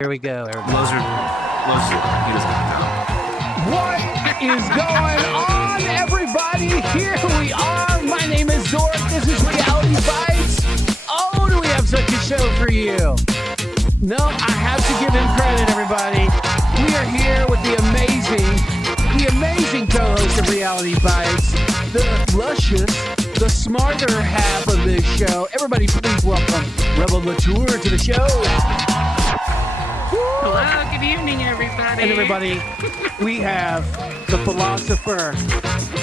Here we go, everybody. He doesn't know. What is going on, everybody? Here we are. My name is Zork. This is Reality Bites. Oh, do we have such a show for you? No, I have to give him credit, everybody. We are here with the amazing co-host of Reality Bites, the luscious, the smarter half of this show. Everybody, please welcome Rebel Latour to the show. Hello, good evening, everybody. And everybody, we have the philosopher,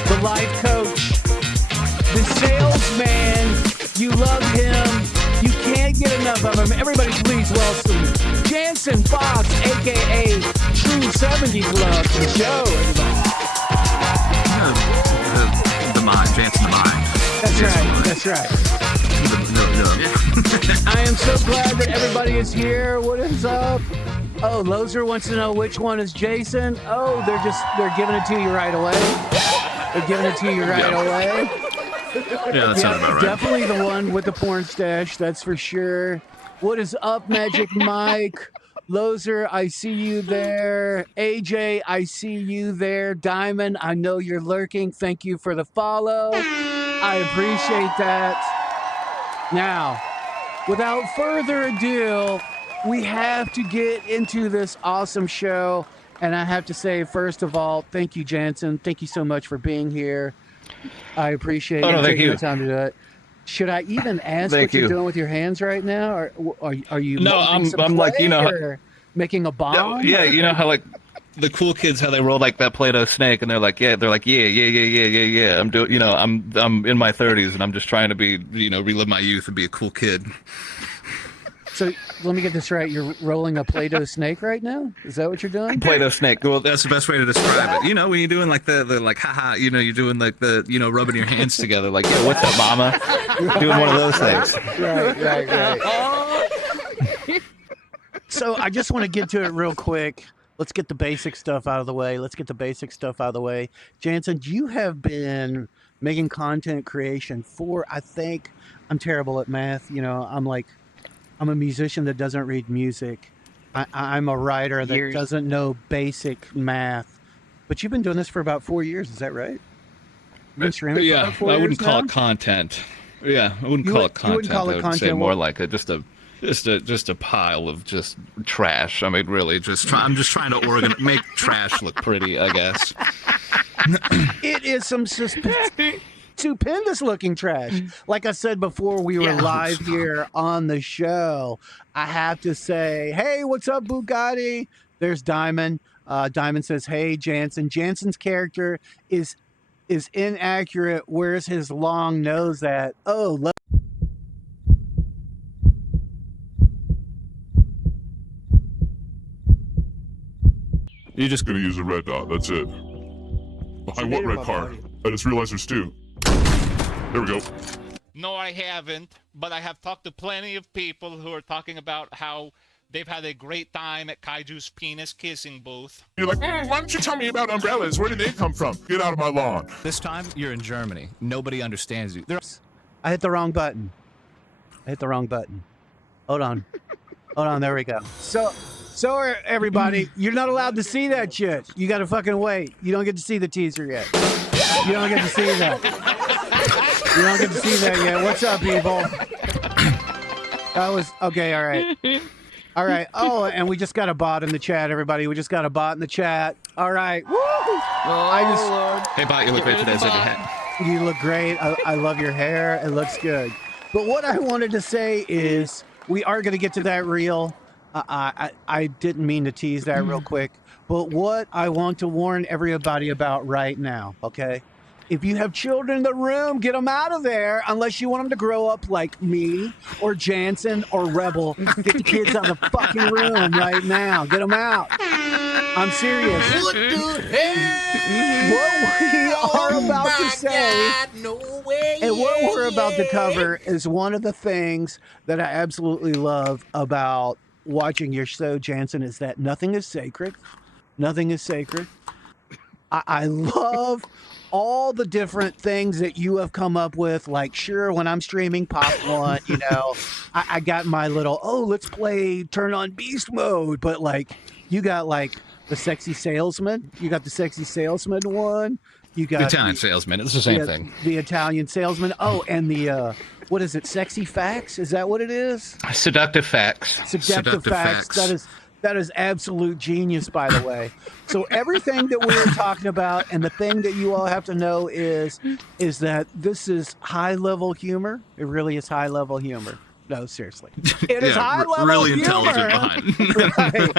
the life coach, the salesman. You love him. You can't get enough of him. Everybody, please welcome Jansen Fox, a.k.a. True 70s Love, to the show, everybody. The mind, Jansen the mind. That's right. I am so glad that everybody is here. What is up? Oh, Loser wants to know which one is Jason. Oh, they're giving it to you right away. They're giving it to you right away. Yeah, that sounds about right. Definitely the one with the porn stash, that's for sure. What is up, Magic Mike? Loser, I see you there. AJ, I see you there. Diamond, I know you're lurking. Thank you for the follow. I appreciate that. Now, without further ado, we have to get into this awesome show. And I have to say, first of all, thank you, Jansen. Thank you so much for being here. I appreciate you taking the time to do it. Should I even ask what you're doing with your hands right now? Or are you No, I'm like, you know, making a bomb? Yeah, you know how like the cool kids, how they roll like that Play-Doh snake, and they're like, yeah. I'm doing, you know, I'm in my 30s, and I'm just trying to be, you know, relive my youth and be a cool kid. So let me get this right. You're rolling a Play-Doh snake right now? Is that what you're doing? Play-Doh snake. Well, that's the best way to describe it. You know, when you're doing like the like, haha, you know, you're doing like the, you know, rubbing your hands together, like, yeah, what's up, mama? Doing one of those things. Right. So I just want to get to it real quick. Let's get the basic stuff out of the way. Jansen, you have been making content creation for, I think, I'm terrible at math. You know, I'm a musician that doesn't read music. I'm a writer that doesn't know basic math. But you've been doing this for about 4 years. Is that right? Yeah, I wouldn't call it content. Yeah, I wouldn't call it content. You wouldn't call it content. Say more like just a pile of just trash. I mean, really, I'm just trying to make trash look pretty, I guess. It is some stupendous looking trash. Like I said before we were live here on the show, I have to say, hey, what's up, Bugatti? There's Diamond. Diamond says, hey, Jansen. Jansen's character is inaccurate. Where's his long nose at? Oh, You're just gonna use a red dot, that's it. Behind what red car? I just realized there's two. There we go. No, I haven't, but I have talked to plenty of people who are talking about how they've had a great time at Kaiju's penis kissing booth. You're like, why don't you tell me about umbrellas? Where did they come from? Get out of my lawn. This time, you're in Germany. Nobody understands you. I hit the wrong button. Hold on, there we go. So everybody, you're not allowed to see that shit. You gotta fucking wait. You don't get to see the teaser yet. You don't get to see that. What's up, people? That was okay. All right. Oh, and we just got a bot in the chat, everybody. We just got a bot in the chat. All right. Woo! Hey, bot, you look great today. Is that your hat? You look great. I love your hair. It looks good. But what I wanted to say is we are going to get to that reel. I didn't mean to tease that real quick. But what I want to warn everybody about right now, okay? If you have children in the room, get them out of there unless you want them to grow up like me or Jansen or Rebel. Get the kids out of the fucking room right now. Get them out. I'm serious. What we are about to say and what we're about to cover is one of the things that I absolutely love about watching your show, Jansen, is that nothing is sacred. I love all the different things that you have come up with. Like, sure, when I'm streaming Pop One, I got my little, let's turn on beast mode. But like, you got like the sexy salesman. You got the sexy salesman one. You got The Italian salesman. It's the same thing. The Italian salesman. Oh, and the what is it? Sexy facts? Is that what it is? Seductive facts. Seductive facts. That is absolute genius, by the way. So everything that we were talking about, and the thing that you all have to know is that this is high level humor. It really is high level humor. No, seriously, it is high level really humor. intelligent behind. Right.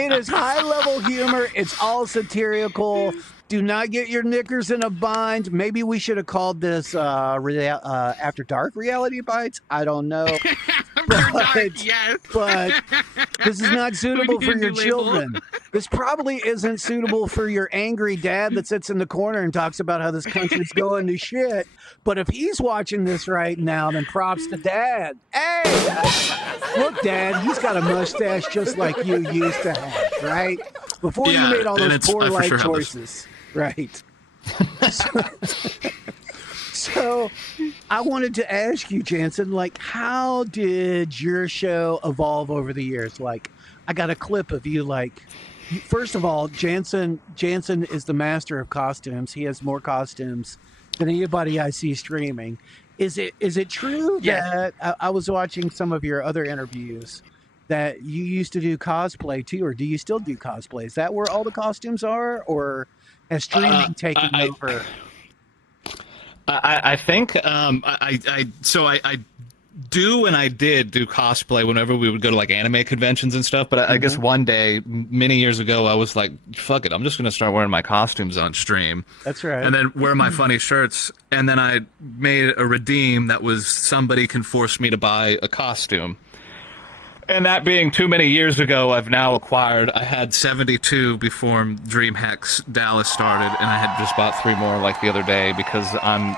It is high level humor. It's all satirical. Do not get your knickers in a bind. Maybe we should have called this After Dark Reality Bites. I don't know. Yes. But this is not suitable for your children. This probably isn't suitable for your angry dad that sits in the corner and talks about how this country's going to shit. But if he's watching this right now, then props to Dad. Hey, look, Dad, he's got a mustache just like you used to have, right? Before you made all those poor life choices. Right. So I wanted to ask you, Jansen, like, how did your show evolve over the years? Like, I got a clip of you, like, first of all, Jansen is the master of costumes. He has more costumes than anybody I see streaming. Is it true that I was watching some of your other interviews that you used to do cosplay too, or do you still do cosplay? Is that where all the costumes are, or has streaming taken over? I think I do and I did do cosplay whenever we would go to like anime conventions and stuff. But I guess one day, many years ago, I was like, "Fuck it, I'm just gonna start wearing my costumes on stream." That's right. And then wear my funny shirts. And then I made a redeem that was somebody can force me to buy a costume. And that being too many years ago, I've now acquired. I had 72 before DreamHacks Dallas started, and I had just bought 3 more like the other day because I'm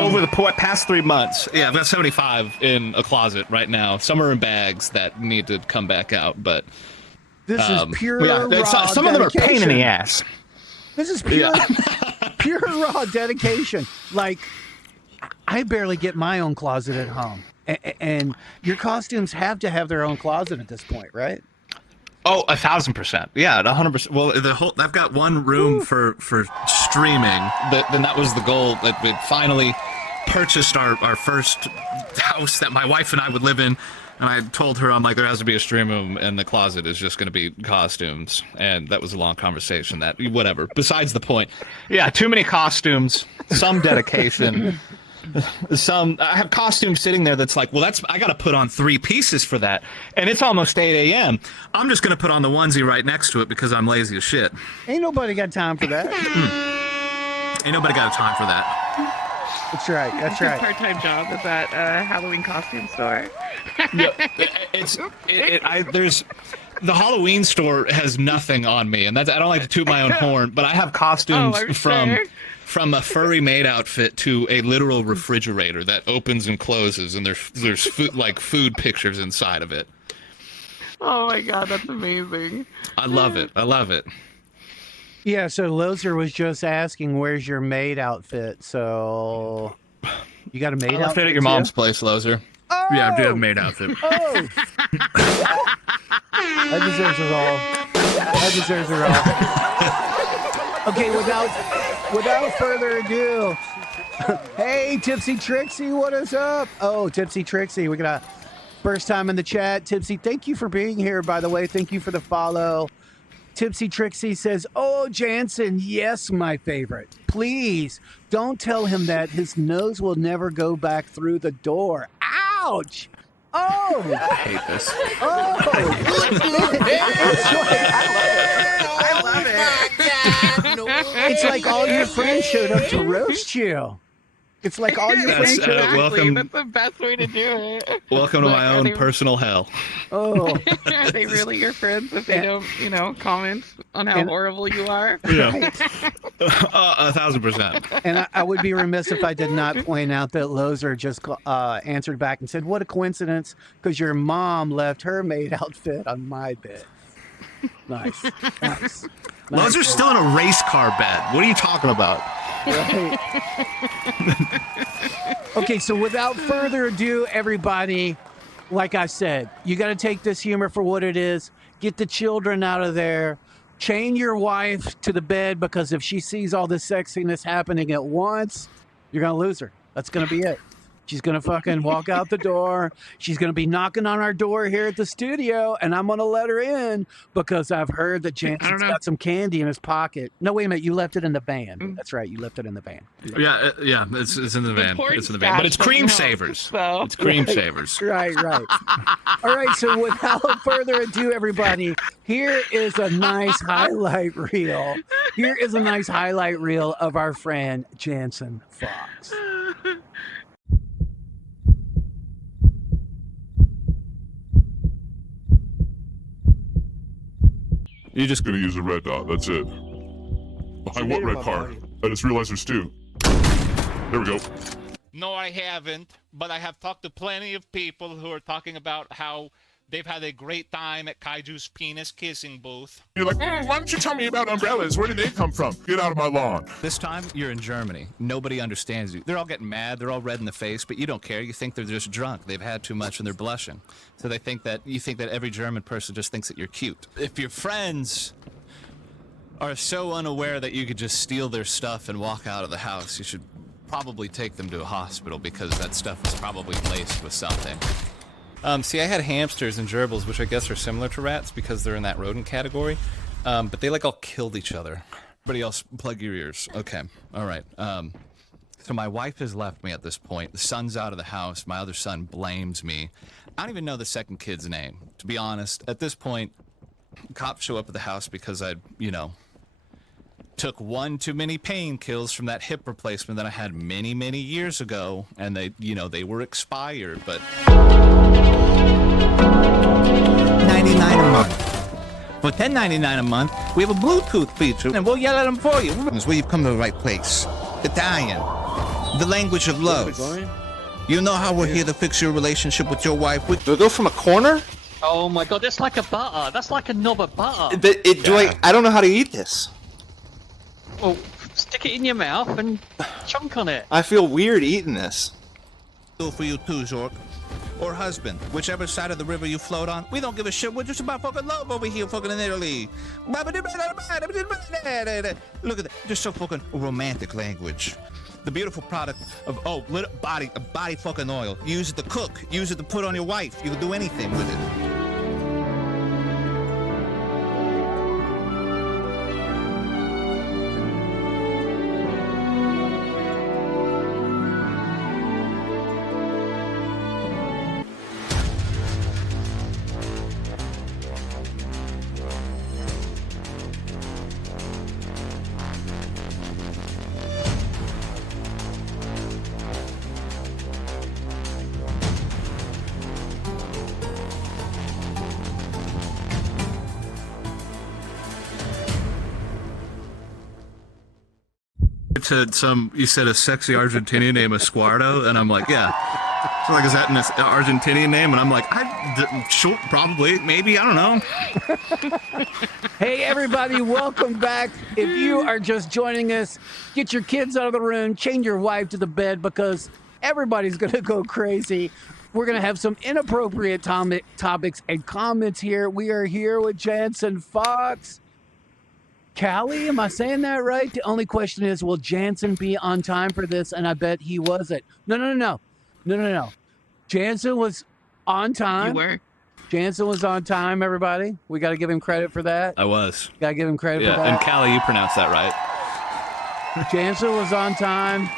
over the past 3 months. Yeah, I've got 75 in a closet right now. Some are in bags that need to come back out, but this is pure raw some of them are pain in the ass. This is pure raw dedication. Like, I barely get my own closet at home. And your costumes have to have their own closet at this point, right? Oh, 1,000%. Yeah, 100%. Well, I've got one room for streaming. Then that was the goal. That we finally Purchased our first house that my wife and I would live in. And I told her, I'm like, there has to be a stream room, and the closet is just going to be costumes. And that was a long conversation. That whatever. Besides the point. Yeah, too many costumes. Some dedication. I have costumes sitting there that's like, well, I got to put on 3 pieces for that, and it's almost 8 a.m. I'm just gonna put on the onesie right next to it because I'm lazy as shit. Ain't nobody got time for that. Ain't nobody got time for that. That's right. That's right. Part-time job at that Halloween costume store. There's the Halloween store has nothing on me, and I don't like to toot my own horn, but I have costumes from a furry maid outfit to a literal refrigerator that opens and closes, and there's food pictures inside of it. Oh my god, that's amazing. I love it. Yeah, so Loser was just asking, where's your maid outfit? So you got a maid outfit? I left it at your mom's place, Loser. Oh! Yeah, I do have a maid outfit. Oh! That deserves it all. Okay, without further ado, hey, Tipsy Trixie, what is up? Oh, Tipsy Trixie, we got a first time in the chat. Tipsy, thank you for being here, by the way. Thank you for the follow. Tipsy Trixie says, oh, Jansen, yes, my favorite. Please, don't tell him that. His nose will never go back through the door. Ouch! Oh! I hate this. Oh! I love it. It's like all your friends showed up to roast you. It's like all your friends showed up. Welcome. That's the best way to do it. Welcome to my own personal hell. Oh. Are they really your friends if they don't, comment on how horrible you are? Yeah. 1,000%. And I would be remiss if I did not point out that Loser just answered back and said, what a coincidence, because your mom left her maid outfit on my bed. Nice. Nice. Those are still in a race car bed. What are you talking about? Right. Okay, so without further ado, everybody, like I said, you got to take this humor for what it is. Get the children out of there. Chain your wife to the bed, because if she sees all this sexiness happening at once, you're going to lose her. That's going to be it. She's going to fucking walk out the door. She's going to be knocking on our door here at the studio, and I'm going to let her in because I've heard that Jansen's got some candy in his pocket. No, wait a minute. You left it in the van. That's right. You left it in the van. Yeah, it's in the van. It's in the van. But it's cream savers. So. It's cream savers. Right. All right, so without further ado, everybody, here is a nice highlight reel. Here is a nice highlight reel of our friend Jansen Fox. You just Gonna use a red dot, that's it. Behind what red car? I just realized there's two. There we go. No, I haven't, but I have talked to plenty of people who are talking about how they've had a great time at Kaiju's penis kissing booth. You're like, why don't you tell me about umbrellas? Where did they come from? Get out of my lawn. This time, you're in Germany. Nobody understands you. They're all getting mad. They're all red in the face, but you don't care. You think they're just drunk. They've had too much and they're blushing. So you think that every German person just thinks that you're cute. If your friends are so unaware that you could just steal their stuff and walk out of the house, you should probably take them to a hospital, because that stuff is probably laced with something. See, I had hamsters and gerbils, which I guess are similar to rats because they're in that rodent category. But they all killed each other. Everybody else, plug your ears. Okay, all right. So my wife has left me at this point. The son's out of the house. My other son blames me. I don't even know the second kid's name, to be honest. At this point, cops show up at the house because I, took one too many painkills from that hip replacement that I had many, many years ago, and they were expired, but 99 a month. For $10.99 a month, we have a Bluetooth feature, and we'll yell at them for you. Well, you've come to the right place. Italian, the language of love. You know how we're here to fix your relationship with your wife. Do I go from a corner? Oh my god, that's like a butter. That's like a knob of butter. I don't know how to eat this. Well, stick it in your mouth and chunk on it. I feel weird eating this. Do for you too, Zork. Or husband, whichever side of the river you float on. We don't give a shit. We're just about fucking love over here, fucking in Italy. Look at that. Just so fucking romantic language. The beautiful product of body fucking oil. Use it to cook. Use it to put on your wife. You can do anything with it. to you said a sexy Argentinian named Esquardo, and I'm like, yeah. So like, is that an Argentinian name? And I'm like, sure, probably, maybe, I don't know. Hey, everybody, welcome back. If you are just joining us, get your kids out of the room, chain your wife to the bed, because everybody's going to go crazy. We're going to have some inappropriate topics and comments here. We are here with Jansen Fox. Callie, am I saying that right? The only question is, will Jansen be on time for this? And I bet he wasn't. No. Jansen was on time. You were. Jansen was on time, everybody. We got to give him credit for that. I was. Got to give him credit for that. And Callie, you pronounced that right. Jansen was on time.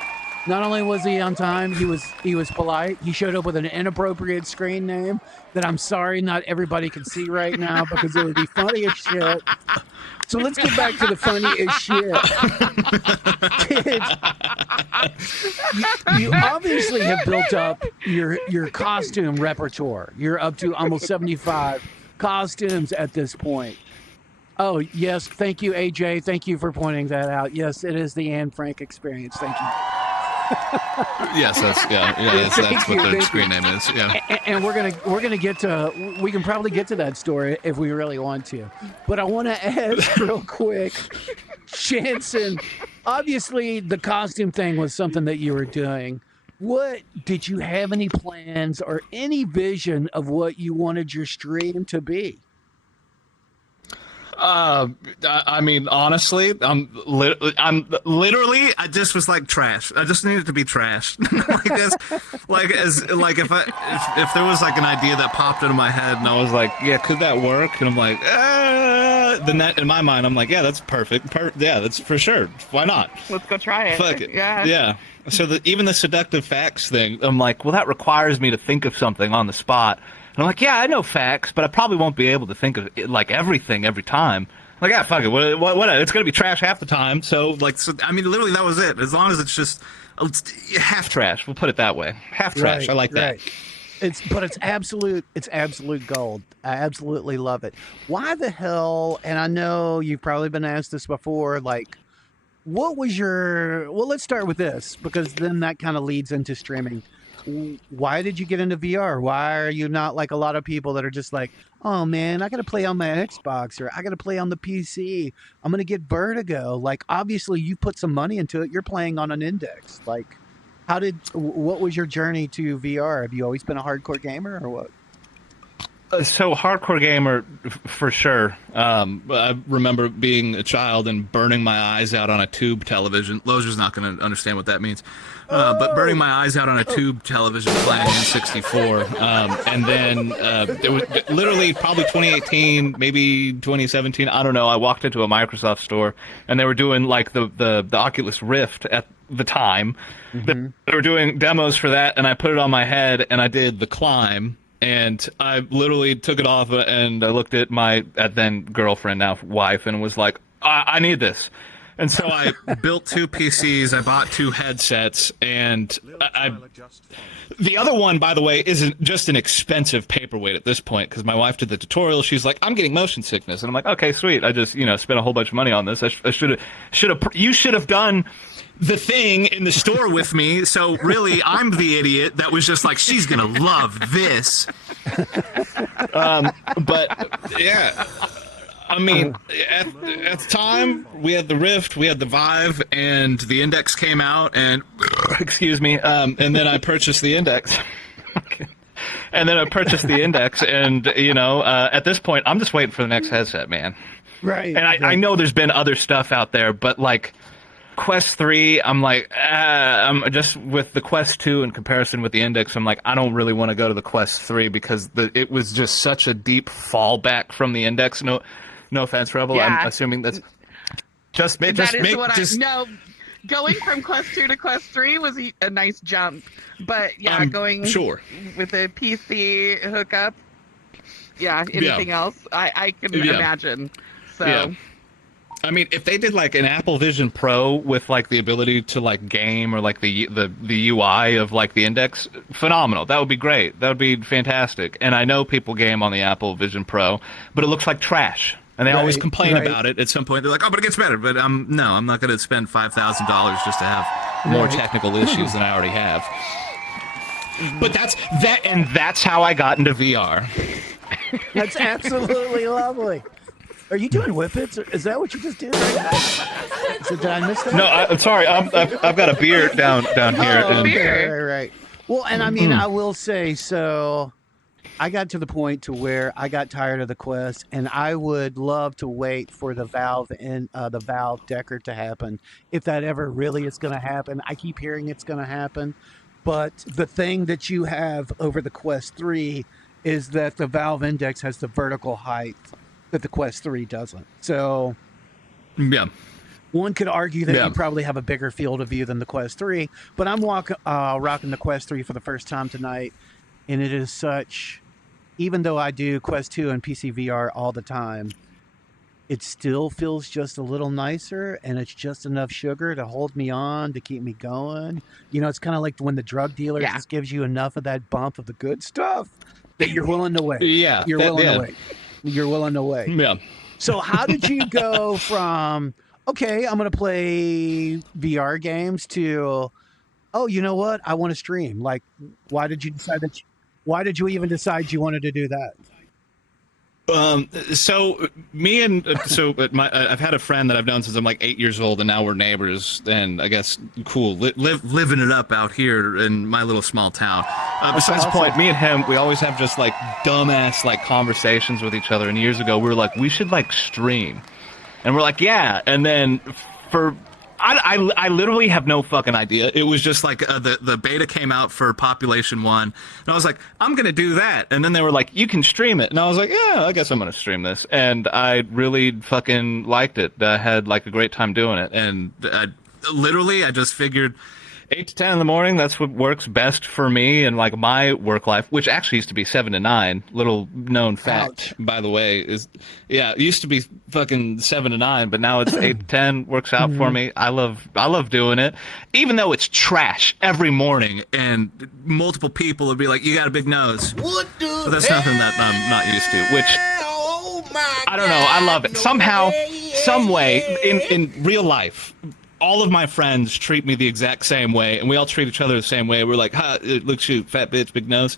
Not only was he on time, he was polite. He showed up with an inappropriate screen name that I'm sorry not everybody can see right now because it would be funny as shit. So let's get back to the funny as shit. You obviously have built up your costume repertoire. You're up to almost 75 costumes at this point. Oh, yes. Thank you, AJ. Thank you for pointing that out. Yes, it is the Anne Frank experience. Thank you. Yes, that's that's Thank what you, the thank screen name is. Yeah. And we're gonna get to. We can probably get to that story if we really want to. But I want to ask real quick, Jansen. Obviously, the costume thing was something that you were doing. What did you have any plans or any vision of what you wanted your stream to be? I mean, honestly, I'm literally, I just was like trash. I just needed to be trash. If there was like an idea that popped into my head and I was like, yeah, could that work? And I'm like, then that in my mind, I'm like, yeah, that's perfect. Yeah, that's for sure. Why not? Let's go try it. Fuck it. Yeah. Yeah. So even the seductive facts thing, I'm like, well, that requires me to think of something on the spot. And I'm like, yeah, I know facts, but I probably won't be able to think of like everything every time. Like, yeah, fuck it. What? It's gonna be trash half the time. So I mean, literally that was it. As long as it's just half trash. We'll put it that way. Half trash. I like that. It's absolute gold. I absolutely love it. Why the hell? And I know you've probably been asked this before. Like, what was your? Well, let's start with this because then that kind of leads into streaming. Why did you get into VR? Why are you not like a lot of people that are just like, oh man, I got to play on my Xbox or I got to play on the PC. I'm going to get vertigo. Like, obviously you put some money into it. You're playing on an index. Like, what was your journey to VR? Have you always been a hardcore gamer or what? So hardcore gamer for sure. I remember being a child and burning my eyes out on a tube television. Loser's not going to understand what that means. But burning my eyes out on a tube television playing N64. And then it was literally probably 2018, maybe 2017. I don't know. I walked into a Microsoft store and they were doing like the Oculus Rift at the time. Mm-hmm. They were doing demos for that, and I put it on my head and I did the climb. And I literally took it off and I looked at my then girlfriend, now wife, and was like, I need this. And so I built 2 PCs, I bought 2 headsets, and the other one, by the way, isn't just an expensive paperweight at this point, because my wife did the tutorial. She's like, I'm getting motion sickness. And I'm like, okay, sweet. I just, spent a whole bunch of money on this. You should have done the thing in the store with me. So really, I'm the idiot that was just like, she's gonna love this. But yeah, I mean, at the time we had the Rift, we had the Vive, and the Index came out, and excuse me, and then I purchased the Index. And then I purchased the Index, and at this point, I'm just waiting for the next headset, man. Right. And I know there's been other stuff out there, but like Quest 3, I'm like, I'm just with the Quest 2 in comparison with the Index, I'm like, I don't really want to go to the Quest 3 because it was just such a deep fallback from the Index. No offense, Rebel. Yeah. I'm assuming that's just make. No, going from Quest 2 to Quest 3 was a nice jump, but yeah, going sure with a PC hookup. Yeah, anything else, I can imagine. So. Yeah. I mean, if they did like an Apple Vision Pro with like the ability to like game or like the UI of like the Index, phenomenal. That would be great. That would be fantastic. And I know people game on the Apple Vision Pro, but it looks like trash. And they always complain about it. At some point, they're like, "Oh, but it gets better." But no, I'm not going to spend $5,000 just to have more technical issues than I already have. But that's how I got into VR. That's absolutely lovely. Are you doing whippets? Is that what you just did? So did I miss that? No, I'm sorry. I've got a beer down here. Oh, okay, right. Well, and I mean, I will say, so I got to the point to where I got tired of the Quest, and I would love to wait for the Valve and the Valve Decker to happen, if that ever really is going to happen. I keep hearing it's going to happen, but the thing that you have over the Quest 3 is that the Valve Index has the vertical height that the Quest 3 doesn't. So, yeah, one could argue that you probably have a bigger field of view than the Quest 3. But I'm rocking the Quest 3 for the first time tonight, and it is such. Even though I do Quest 2 and PC VR all the time, it still feels just a little nicer, and it's just enough sugar to hold me on, to keep me going. It's kind of like when the drug dealer just gives you enough of that bump of the good stuff that you're willing to wait. Yeah, you're willing to wait. You're willing to wait. Yeah. So how did you go from, okay, I'm going to play VR games to, oh, you know what? I want to stream. Like, why did you decide that? Why did you even decide you wanted to do that? So me and I've had a friend that I've known since I'm like 8 years old, and now we're neighbors. And I guess cool, Living it up out here in my little small town. besides the point, me and him, we always have just like dumbass like conversations with each other. And years ago, we were like, we should like stream, and we're like, yeah. And then for I literally have no fucking idea. It was just like the beta came out for Population 1, and I was like, I'm gonna do that. And then they were like, you can stream it. And I was like, yeah, I guess I'm going to stream this. And I really fucking liked it. I had like a great time doing it. And I just figured 8 to 10 in the morning, that's what works best for me and like my work life, which actually used to be 7 to 9. Little known fact, by the way, is it used to be fucking 7 to 9, but now it's 8 to 10. Works out for me. I love doing it, even though it's trash every morning, and multiple people would be like, you got a big nose. What the But that's nothing that I'm not used to, which I don't know. I love it. Somehow, some way, in real life, all of my friends treat me the exact same way, and we all treat each other the same way. We're like, look, shoot, fat bitch, big nose.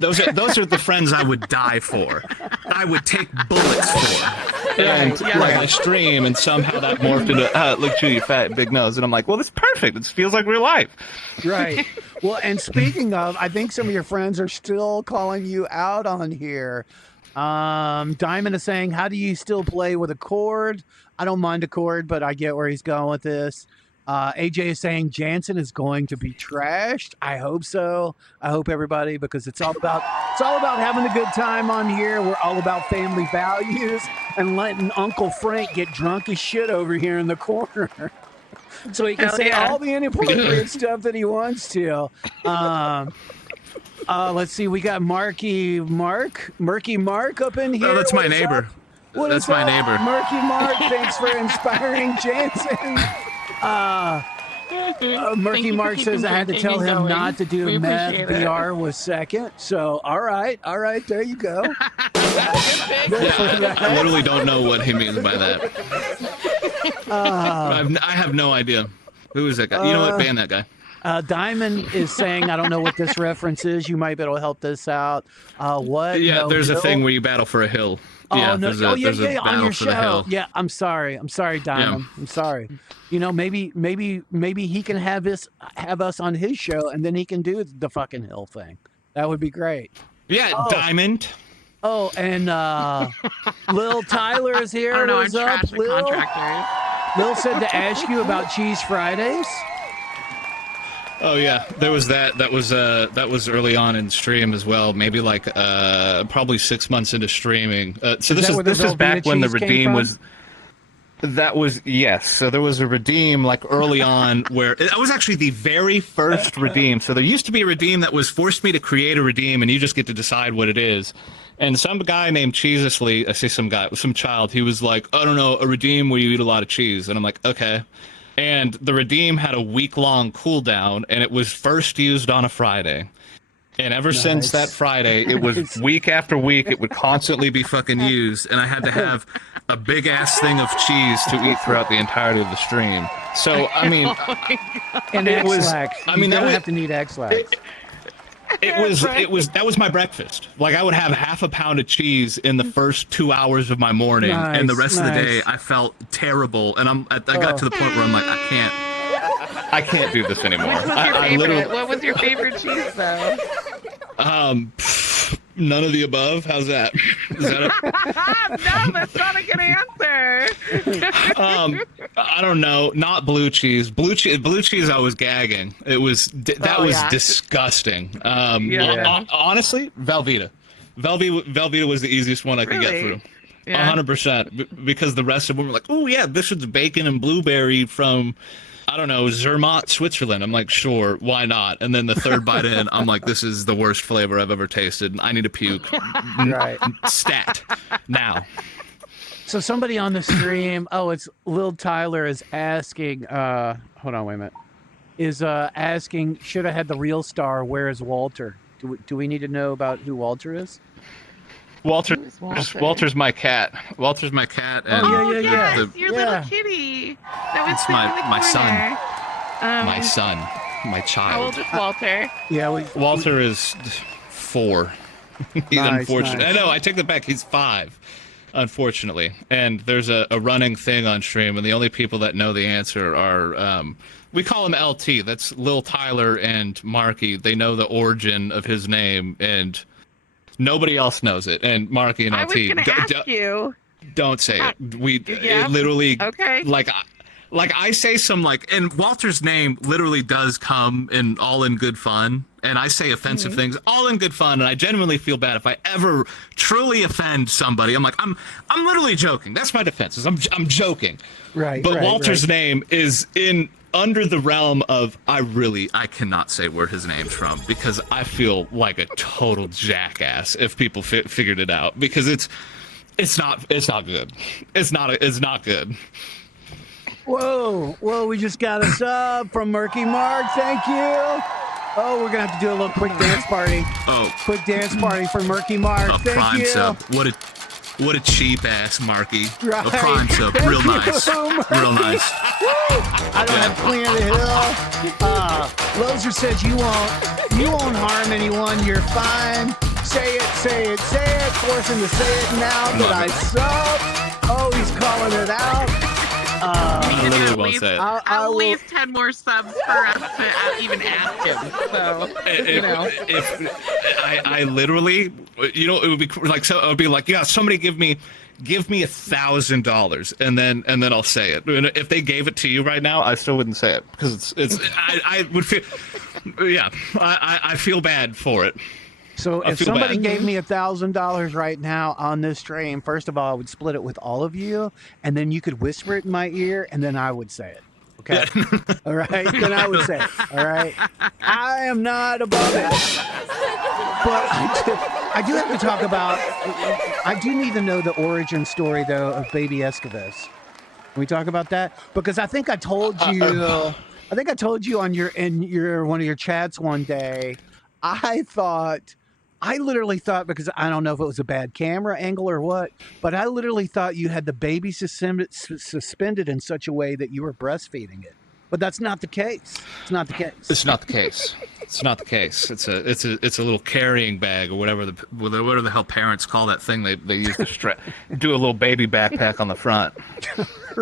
Those are the friends I would die for. I would take bullets for. And like I stream, and somehow that morphed into, look, shoot, you fat big nose. And I'm like, well, this is perfect. It feels like real life. Right. Well, and speaking of, I think some of your friends are still calling you out on here. Diamond is saying, how do you still play with a cord? I don't mind a cord, but I get where he's going with this. AJ is saying Jansen is going to be trashed. I hope so. I hope everybody, because it's all about having a good time on here. We're all about family values and letting Uncle Frank get drunk as shit over here in the corner. So he can say all the inappropriate stuff that he wants to. Let's see. We got Murky Mark up in here. Oh, that's my neighbor. That's my neighbor. Murky Mark, thanks for inspiring Jansen. Murky Mark says I had to tell him not to do meth. BR was second. So, all right. There you go. I literally don't know what he means by that. I have no idea. Who is that guy? You know what? Ban that guy. Diamond is saying, I don't know what this reference is. You might be able to help this out. What? Yeah, no there's hill? a thing where you battle for a hill. Oh, yeah, no. there's a On battle your for the show. hill. Yeah, I'm sorry, Diamond. Yeah. I'm sorry. You know, maybe he can have us on his show, and then he can do the fucking hill thing. That would be great. Yeah, Diamond. Oh, and Lil Tyler is here. I don't know, What's I'm up, trash with Lil? contractors. Lil said to ask you about Cheese Fridays. Oh yeah, there was that. That was early on in stream as well. Maybe like probably 6 months into streaming. So this is back when the redeem was. That was yes. So there was a redeem like early on where That was actually the very first redeem. So there used to be a redeem that was forced me to create a redeem, and you just get to decide what it is. And some guy named Cheesesley, I say some child, he was like, I don't know, a redeem where you eat a lot of cheese. And I'm like, okay. And the redeem had a week-long cooldown, and it was first used on a Friday. And ever since that Friday, it was week after week, it would constantly be fucking used, and I had to have a big-ass thing of cheese to eat throughout the entirety of the stream. So, I mean... And X-Lax. I mean, you don't have to need X-Lax. That was my breakfast. Like I would have half a pound of cheese in the first 2 hours of my morning, and the rest of the day I felt terrible, and I got to the point where I'm like, I can't do this anymore. What was your favorite cheese though? None of the above. How's that? Is that No, that's not a good answer. I don't know. Not blue cheese. Blue cheese. I was gagging. It was disgusting. Honestly, Velveeta. Velveeta was the easiest one I could get through. 100%. Because the rest of them were like, oh yeah, this is bacon and blueberry from, I don't know, Zermatt, Switzerland. I'm like, sure, why not? And then the third bite in, I'm like, this is the worst flavor I've ever tasted. I need to puke. Right. Stat. Now. So somebody on the stream, it's Lil Tyler is asking, hold on, wait a minute. Is asking, should I have the real star? Where is Walter? Do we need to know about who Walter is? Walter's my cat. Walter's my cat. And your little kitty. That was it's my son. My son. my How child. old is Walter? Yeah, Walter is 4. He's Nice, unfortunate. nice. I know. I take that back. He's 5, unfortunately. And there's a running thing on stream, and the only people that know the answer are we call him LT. That's Lil Tyler and Marky. They know the origin of his name, and nobody else knows it. And Marky and I LT. was going to ask you. Don't say it. Yeah. It literally. Okay. Like I say some like, and Walter's name literally does come in all in good fun, and I say offensive things all in good fun, and I genuinely feel bad if I ever truly offend somebody. I'm like, I'm literally joking. That's my defense. Is I'm joking. Right. But right, Walter's right. name is in under the realm of I cannot say where his name's from because I feel like a total jackass if people figured it out because it's not good. It's not good. Whoa, we just got a sub from Murky Mark. Thank you. Oh, we're gonna have to do a little quick dance party. Oh, Quick dance party for Murky Mark. a Thank prime you. sub. What a cheap ass Marky. Right. A prime sub. Thank Real you, nice. Murky. Real nice. I don't have to clear the hill. Lozer says you won't harm anyone. You're fine. Say it. Force him to say it now that I sub. Oh, he's calling it out. I literally won't say it. At least 10 more subs for us to even ask him. So, If I literally, it would be like, so it would be like, yeah, somebody give me $1,000 and then I'll say it. And if they gave it to you right now, I still wouldn't say it because I would feel, yeah, I feel bad for it. So if feel somebody bad. gave me $1,000 right now on this stream, first of all, I would split it with all of you, and then you could whisper it in my ear, and then I would say it. Okay. All right. Then I would say it. All right. I am not above it, but I do have to talk about. I do need to know the origin story though of Baby Escovez. Can we talk about that? Because I think I told you. I think I told you on your one of your chats one day. I literally thought, because I don't know if it was a bad camera angle or what, but I literally thought you had the baby suspended in such a way that you were breastfeeding it. But that's not the case. It's not the case. It's not the case. It's not the case. It's a little carrying bag or whatever the hell parents call that thing they use to do a little baby backpack on the front.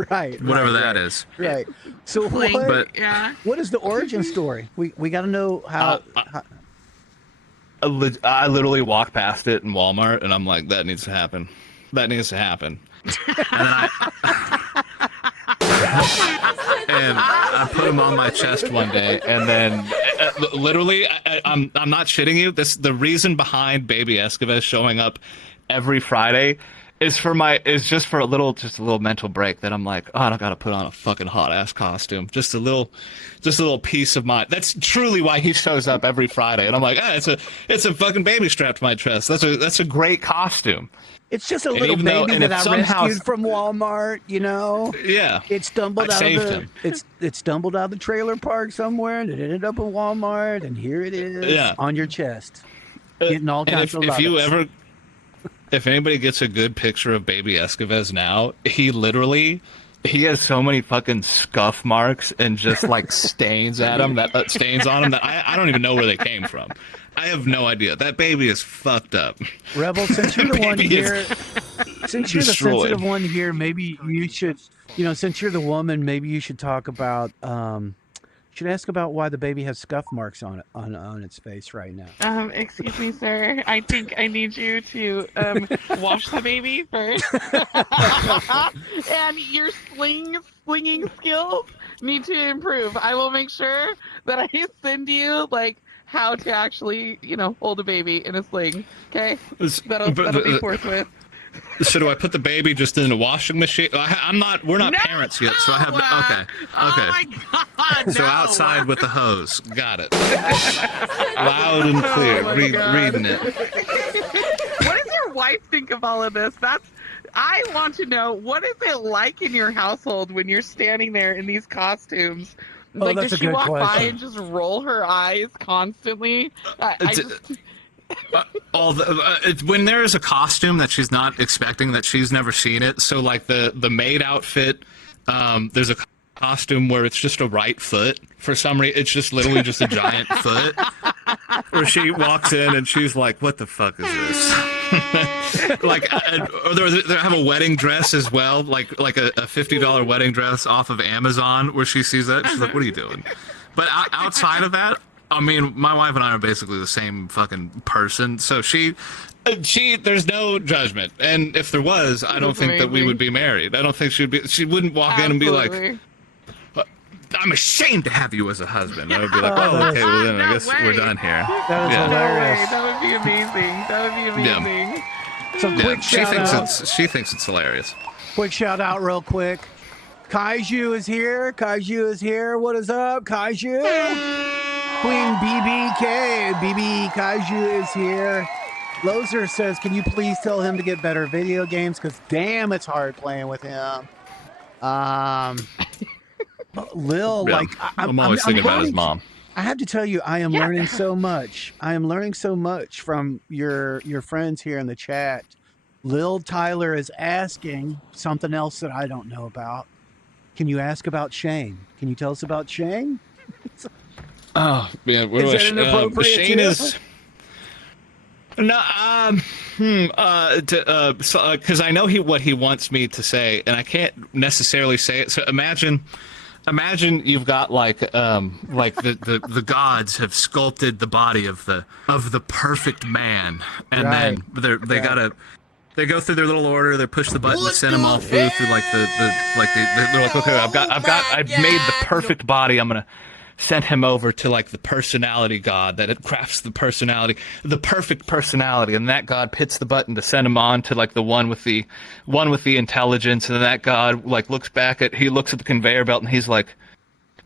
Right. Whatever right, that right. is. Right. So what is the origin story? We got to know how. I literally walk past it in Walmart, and I'm like, that needs to happen. That needs to happen. And I put him on my chest one day, and then literally, I'm not shitting you. The reason behind Baby Escovez showing up every Friday is just for a little mental break that I'm like, oh, I don't gotta put on a fucking hot ass costume. Just a little piece of mind. That's truly why he shows up every Friday. And I'm like, it's a fucking baby strapped to my chest. That's a great costume. It's just a little baby that I rescued from Walmart, Yeah. It stumbled out of it stumbled out of the trailer park somewhere, and it ended up in Walmart, and here it is on your chest, getting all kinds of love. If anybody gets a good picture of Baby Escovez now, he has so many fucking scuff marks and just like stains on him that I don't even know where they came from. I have no idea. That baby is fucked up. Rebel, since you're the one here, since you're the sensitive one here, maybe you should, since you're the woman, maybe you should talk about, should ask about why the baby has scuff marks on its face right now. Excuse me, sir. I think I need you to wash the baby first. And your slinging skills need to improve. I will make sure that I send you how to actually, hold a baby in a sling. Okay, that'll be forthwith. So do I put the baby just in a washing machine? We're not parents yet, so I have okay. Oh my God! So outside with the hose. Got it. Loud and clear. Reading it. What does your wife think of all of this? I want to know, what is it like in your household when you're standing there in these costumes? Does she walk by and just roll her eyes constantly? When there is a costume that she's not expecting, that she's never seen it. So like the maid outfit, there's a costume where it's just a right foot for some reason. It's just literally just a giant foot. Where she walks in and she's like, "What the fuck is this?" Like, or they have a wedding dress as well, like a $50 wedding dress off of Amazon. Where she sees that, she's like, "What are you doing?" But outside of that, I mean, my wife and I are basically the same fucking person. So she, there's no judgment, and if there was, I don't think that we would be married. I don't think she wouldn't walk in and be like, "I'm ashamed to have you as a husband." I would be like, "Oh, okay, well then I guess we're done here." That is hilarious. That would be amazing. That would be amazing. So quick shout out. She thinks it's hilarious. Quick shout out, real quick. Kaiju is here. Kaiju is here. What is up, Kaiju? Queen BBK. BB Kaiju is here. Lozer says, "Can you please tell him to get better video games? Because damn, it's hard playing with him." Lil, Yeah. like I'm always thinking about his mom. I have to tell you, I am learning so much. I am learning so much from your friends here in the chat. Lil Tyler is asking something else that I don't know about. Can you ask about Shane? Can you tell us about Shane? Oh, yeah. Is that inappropriate Shane too? is. No, because I know what he wants me to say, and I can't necessarily say it. So imagine you've got like the gods have sculpted the body of the perfect man, and then they go through their little order. They push the button to send them all through like they're like, okay, I've made the perfect body. I'm gonna send him over to like the personality god that it crafts the perfect personality, and that god hits the button to send him on to like the one with the intelligence, and then that god like looks at the conveyor belt and he's like,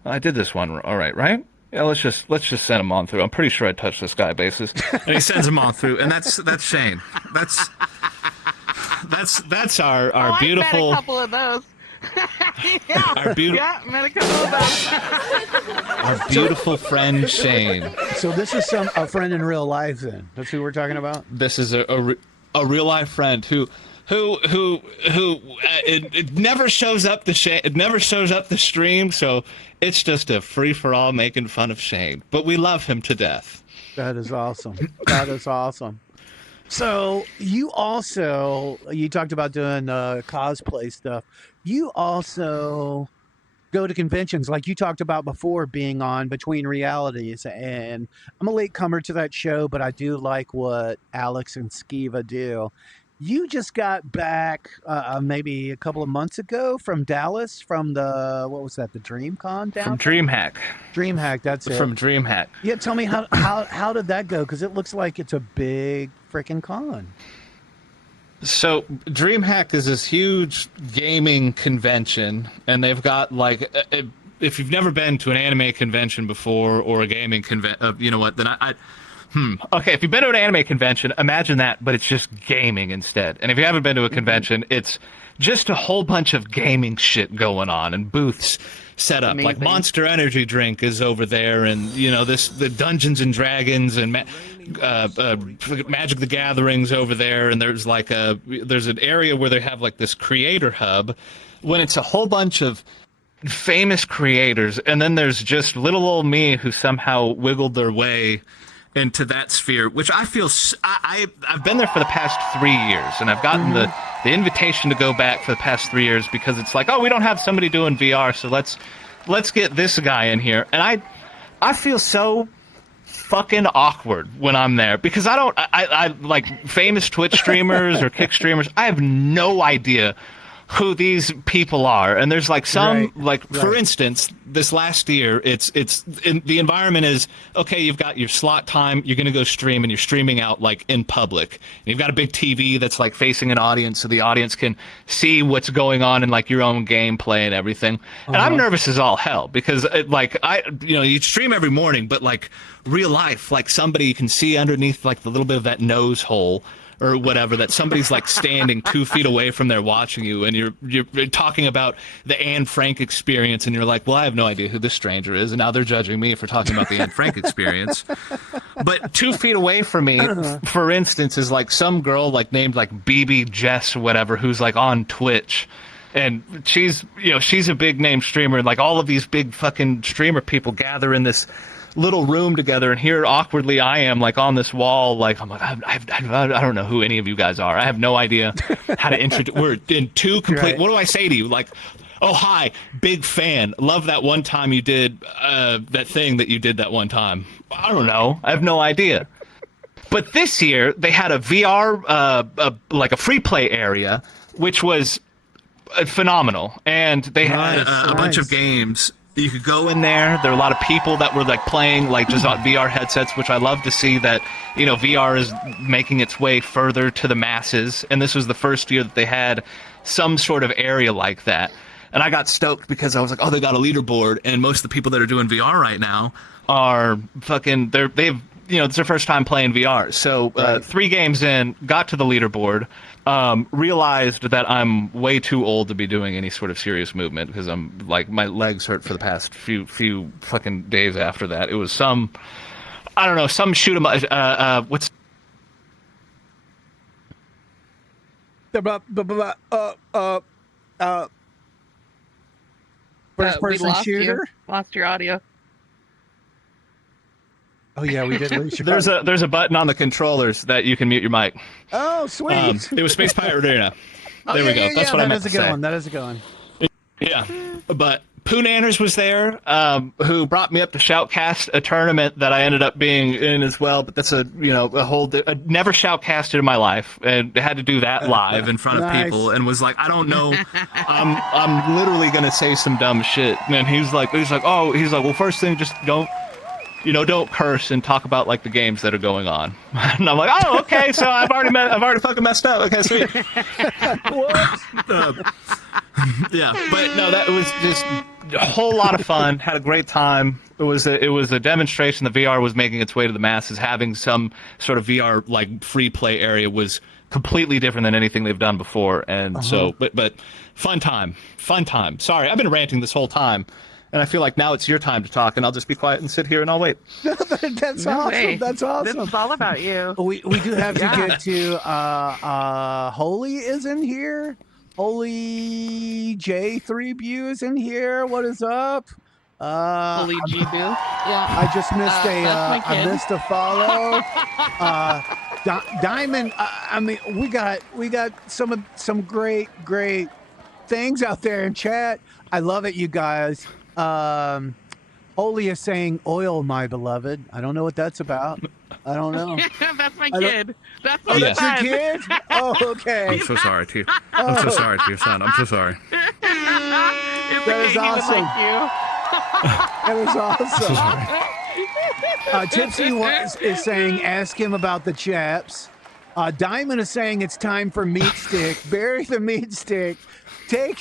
"I did this one all right? Yeah, let's just send him on through. I'm pretty sure I touched this guy bases." And he sends him on through, and that's Shane. That's our beautiful. I met a couple of those. Our met a couple of those. Our beautiful friend Shane. So this is a friend in real life. Then that's who we're talking about. This is a real life friend who it never shows up it never shows up the stream, so it's just a free for all making fun of Shane. But we love him to death. That is awesome. That is awesome. So you talked about doing cosplay stuff. You also go to conventions like you talked about before, being on Between Realities. And I'm a latecomer to that show, but I do like what Alex and Skiva do. You just got back maybe a couple of months ago from Dallas, from the DreamCon down? From DreamHack. DreamHack, that's it. From DreamHack. Yeah, tell me how did that go? Because it looks like it's a big freaking con. So DreamHack is this huge gaming convention, and they've got like, if you've never been to an anime convention before or a gaming convention, you know what? Then okay, if you've been to an anime convention, imagine that, but it's just gaming instead. And if you haven't been to a convention, it's just a whole bunch of gaming shit going on and booths set up. Like Monster Energy drink is over there, and the Dungeons and Dragons and Magic the Gathering's over there, and there's an area where they have like this creator hub when it's a whole bunch of famous creators, and then there's just little old me who somehow wiggled their way into that sphere, which I feel I've been there for the past 3 years, and I've gotten the invitation to go back for the past 3 years because it's like, oh, we don't have somebody doing VR, so let's get this guy in here. And I feel so fucking awkward when I'm there because I like famous Twitch streamers or Kick streamers. I have no idea who these people are, and there's like some for instance, this last year, the environment is okay. You've got your slot time. You're gonna go stream, and you're streaming out like in public. And you've got a big TV that's like facing an audience, so the audience can see what's going on in like your own gameplay and everything. And I'm nervous as all hell because you stream every morning, but like real life, like somebody you can see underneath like the little bit of that nose hole or whatever, that somebody's like standing 2 feet away from there watching you, and you're talking about the Anne Frank experience, and you're like, well, I have no idea who this stranger is, and now they're judging me for talking about the Anne Frank experience. But 2 feet away from me, for instance, is like some girl like named like BB Jess or whatever, who's like on Twitch. and she's a big name streamer, and like all of these big fucking streamer people gather in this little room together, and here awkwardly I am like on this wall, like I'm like I don't know who any of you guys are. I have no idea how to introduce. We're in two complete. Right. What do I say to you? Like, oh hi, big fan. Love that one time you did that thing that you did that one time. I don't know. I have no idea. But this year they had a VR like a free play area, which was phenomenal, and they had a bunch of games. You could go in there. There were a lot of people that were like playing like just on VR headsets, which I love to see that, VR is making its way further to the masses. And this was the first year that they had some sort of area like that. And I got stoked because I was like, oh, they got a leaderboard. And most of the people that are doing VR right now are fucking, it's their first time playing VR. So 3 games in, got to the leaderboard, realized that I'm way too old to be doing any sort of serious movement because I'm like, my legs hurt for the past few fucking days after that. It was some shoot 'em up. What's first person shooter? Lost your audio. Oh yeah, we did lose your There's a button on the controllers that you can mute your mic. Oh, sweet. It was Space Pirate Arena. There we go. Yeah, That's what I meant to say. That is a good one. Yeah, but Pooh Nanners was there, who brought me up to Shoutcast, a tournament that I ended up being in as well. But that's a whole never Shoutcasted in my life, and had to do that live in front of people, and was like, I don't know, I'm literally gonna say some dumb shit. And he's like, well, first thing, just don't curse and talk about like the games that are going on. And I'm like, oh, okay, so I've already fucking messed up. Okay, sweet. What? Yeah, but no, that was just a whole lot of fun. Had a great time. It was a demonstration. The VR was making its way to the masses. Having some sort of VR like free play area was completely different than anything they've done before. And so, but fun time. Sorry, I've been ranting this whole time. And I feel like now it's your time to talk, and I'll just be quiet and sit here and I'll wait. That's awesome. That's awesome. This is all about you. We do have to get to Holy is in here. Holy J3Bu is in here. What is up? Holy G-Boo. Yeah. I just missed a follow. Diamond. I mean, we got some great things out there in chat. I love it, you guys. Holy is saying oil, my beloved. I don't know what that's about. I don't know. That's my kid. That's your kid? Oh, okay. I'm so sorry to you. I'm so sorry to your son. I'm so sorry. That is awesome. That was awesome. Tipsy is saying, ask him about the chaps. Diamond is saying it's time for meat stick. Bury the meat stick. Take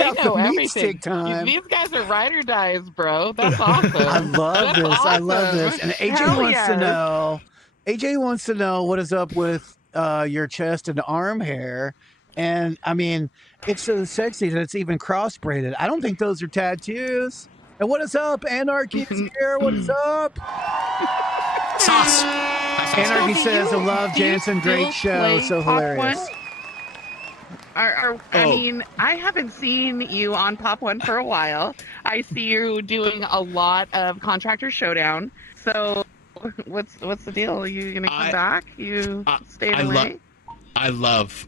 out the meat stick time. These guys are ride or dies, bro. That's awesome. I love this. And AJ wants to know what is up with your chest and arm hair. And I mean, it's so sexy that it's even cross braided. I don't think those are tattoos. And what is up, Anarchy is here? What is up? Sauce. Anarchy says, I love Jansen, great show, so hilarious. I mean, I haven't seen you on Pop One for a while. I see you doing a lot of Contractor Showdown. So, what's the deal? Are you gonna come back? You stayed away? I love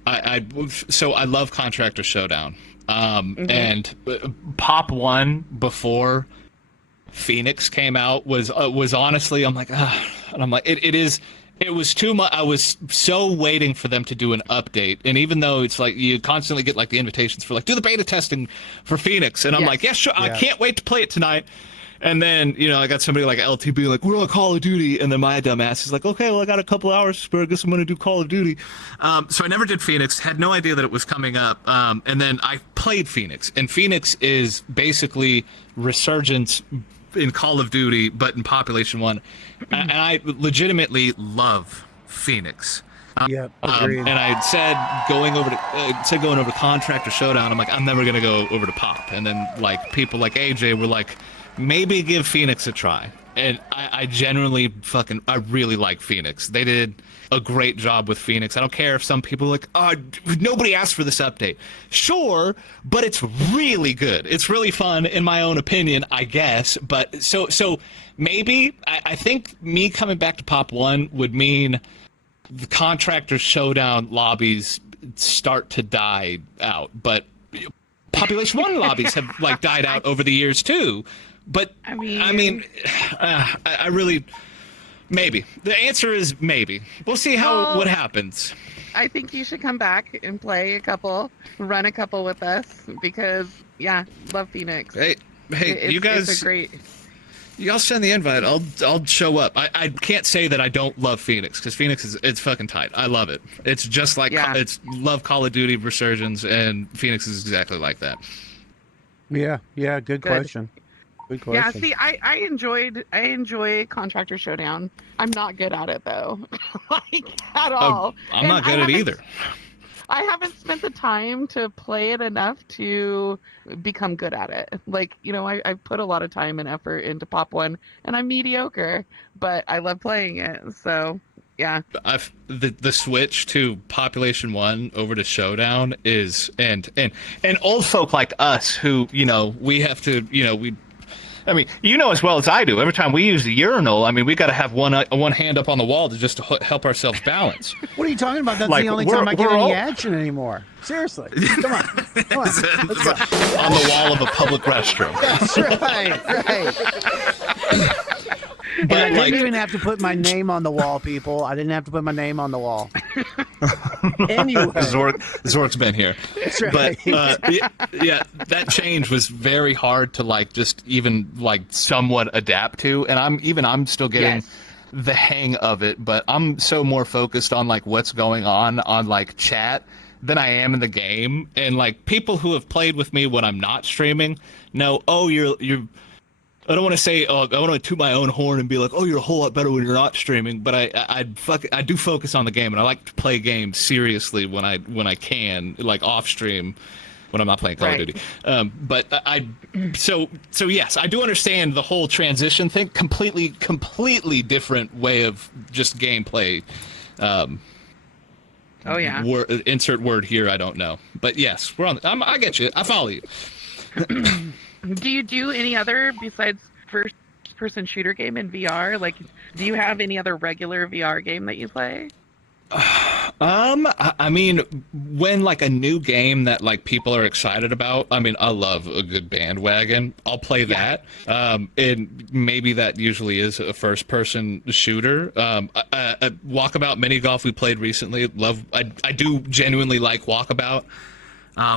Contractor Showdown. And Pop One before Phoenix came out was honestly, I'm like, and I'm like, it was too much. I was so waiting for them to do an update, and even though it's like you constantly get like the invitations for like do the beta testing for Phoenix, and I'm like, yeah, sure, I can't wait to play it tonight. And then I got somebody like LTB like, we're on Call of Duty, and then my dumb ass is like, okay, well I got a couple hours spare, I guess I'm gonna do Call of Duty. So I never did Phoenix, had no idea that it was coming up, and then I played Phoenix, and Phoenix is basically Resurgence in Call of Duty, but in Population 1. And I legitimately love Phoenix. Yeah, agreed. And I said going over to Contractor Showdown, I'm like, I'm never gonna go over to Pop. And then like people like AJ were like, maybe give Phoenix a try. I genuinely I really like Phoenix. They did a great job with Phoenix. I don't care if some people are like, oh, nobody asked for this update. Sure, but it's really good. It's really fun, in my own opinion, I guess. But so maybe I think me coming back to Pop 1 would mean the Contractor Showdown lobbies start to die out. But Population 1 lobbies have like died out over the years too. But I mean, I really. Maybe. The answer is maybe. We'll see what happens. I think you should come back and play a couple, run a couple with us, because, yeah, love Phoenix. Hey, you guys. It's a great. Y'all send the invite. I'll show up. I can't say that I don't love Phoenix, because Phoenix it's fucking tight. I love it. It's just like it's love Call of Duty Resurgence, and Phoenix is exactly like that. Yeah. Good question. Good question. Yeah, see, I enjoy Contractor Showdown. I'm not good at it though, like at all. I'm not good at either. I haven't spent the time to play it enough to become good at it. Like, I put a lot of time and effort into Pop 1, and I'm mediocre, but I love playing it. So yeah. The switch to Population 1 over to Showdown is and old folk like us who we have to I mean, as well as I do, every time we use the urinal, I mean, we got to have one hand up on the wall to help ourselves balance. What are you talking about? That's the only time I get any action anymore. Seriously. Come on. Let's go. On the wall of a public restroom. That's right. And I didn't even have to put my name on the wall, people. I didn't have to put my name on the wall. Anyway. Zork's been here. That's right. But yeah, that change was very hard to just even somewhat adapt to, and I'm still getting the hang of it, but I'm so more focused on what's going on chat than I am in the game. And people who have played with me when I'm not streaming know, you're I don't want to say, I want to toot my own horn and be like, you're a whole lot better when you're not streaming. But I do focus on the game, and I like to play games seriously when I can, off stream, when I'm not playing Call of Duty. But so yes, I do understand the whole transition thing. Completely different way of just gameplay. Insert word here. I don't know, but yes, we're on. I get you. I follow you. Do you do any other besides first-person shooter game in VR? Do you have any other regular VR game that you play? I mean, when a new game that people are excited about, I mean, I love a good bandwagon. I'll play that. And maybe that usually is a first-person shooter. Walkabout Mini Golf we played recently. I do genuinely like Walkabout.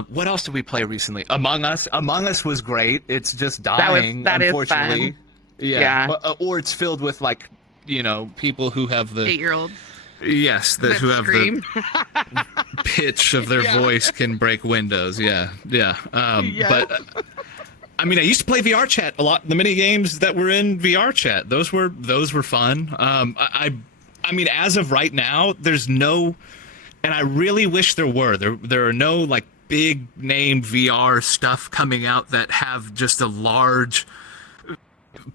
What else did we play recently? Among Us. Among Us was great. It's just dying, unfortunately. Is fun. Yeah. Or it's filled with people who have the 8-year-olds. Yes, who have scream. The pitch of their voice can break windows. Yeah. But I mean, I used to play VR chat a lot. The mini games that were in VR chat, those were fun. I mean, as of right now, there's no, and I really wish there were. There are no big name VR stuff coming out that have just a large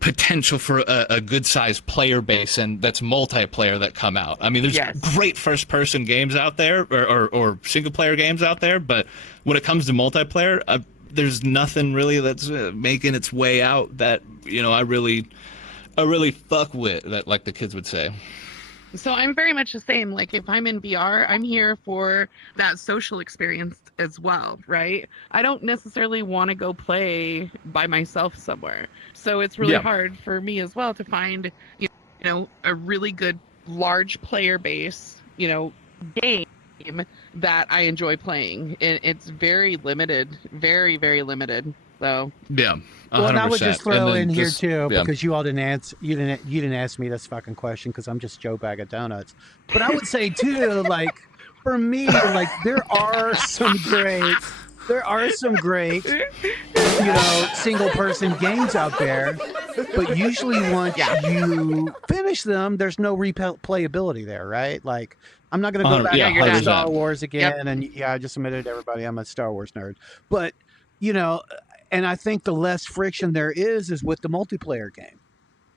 potential for a good sized player base and that's multiplayer that come out. I mean, there's great first person games out there or single player games out there, but when it comes to multiplayer, there's nothing really that's making its way out that I really fuck with, that the kids would say. So I'm very much the same. If I'm in VR, I'm here for that social experience as well, right? I don't necessarily want to go play by myself somewhere. So it's really hard for me as well to find, a really good large player base, game that I enjoy playing. It's very limited, very, very limited. So yeah. 100%. Well, and I would just throw in here too, because you all didn't answer. You didn't ask me this fucking question because I'm just Joe Bag of Donuts. But I would say too, for me, there are some great, single person games out there. But usually once you finish them, there's no replayability there, right? I'm not going to go back and play Star Wars again. And I just admitted to everybody I'm a Star Wars nerd. But and I think the less friction there is with the multiplayer game.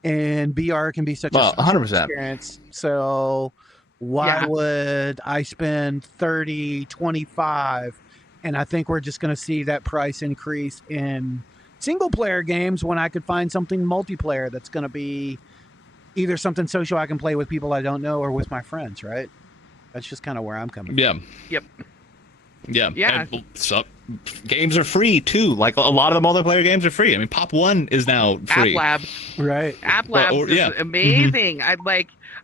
and BR can be such Well, a 100%. experience. So why would I spend 30, 25? And I think we're just going to see that price increase in single player games when I could find something multiplayer that's going to be either something social I can play with people I don't know or with my friends, right? That's just kind of where I'm coming from. Yep. Yeah. And so, games are free too. Like a lot of the multiplayer games are free. I mean, Pop 1 is now free. App Labs. Right. App Labs is amazing.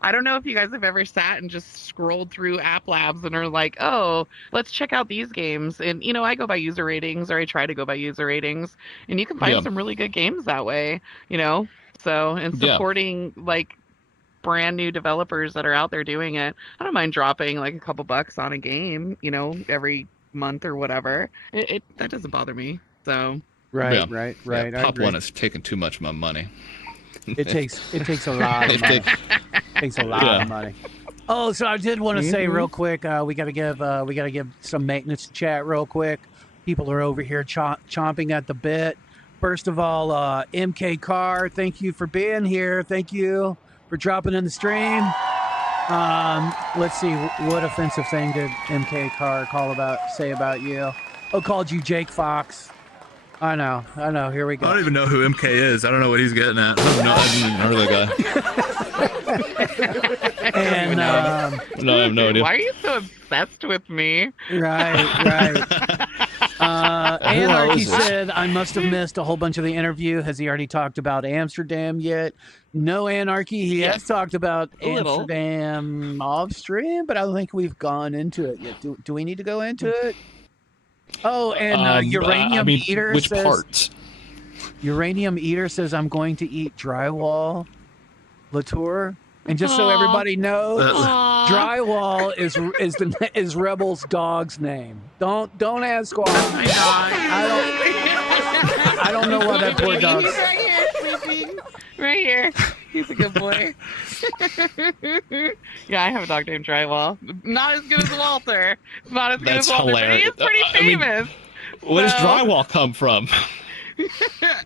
I don't know if you guys have ever sat and just scrolled through App Labs and are like, oh, let's check out these games. And, I go by user ratings, or I try to go by user ratings. And you can find some really good games that way, So, and supporting, brand new developers that are out there doing it. I don't mind dropping, a couple bucks on a game, every month or whatever. That doesn't bother me. So. Right. Pop 1 is taking too much of my money. It takes a lot of money. Takes a lot of money. Oh, so I did want to say real quick, we gotta give some maintenance chat real quick. People are over here chomping at the bit. First of all, MK Carr, thank you for being here. Thank you for dropping in the stream. Let's see, what offensive thing did MK Carr say about you? Oh, called you Jake Fox. I know. Here we go. I don't even know who MK is. I don't know what he's getting at. I don't know the guy. And no, I have no idea. Why are you so obsessed with me? Right. Anarchy said, I must have missed a whole bunch of the interview. Has he already talked about Amsterdam yet? No, Anarchy. He has talked about Amsterdam off stream, but I don't think we've gone into it yet. Do we need to go into it? Oh, and Uranium Eater which says, parts? Uranium Eater says, I'm going to eat drywall. Latour. And just so everybody knows, drywall is Rebel's dog's name. Don't ask why. I don't know why that poor dog. He's right here sleeping. Right here. He's a good boy. Yeah, I have a dog named Drywall. Not as good as Walter. It's not as good as Walter, hilarious. but he is pretty famous. Where does Drywall come from?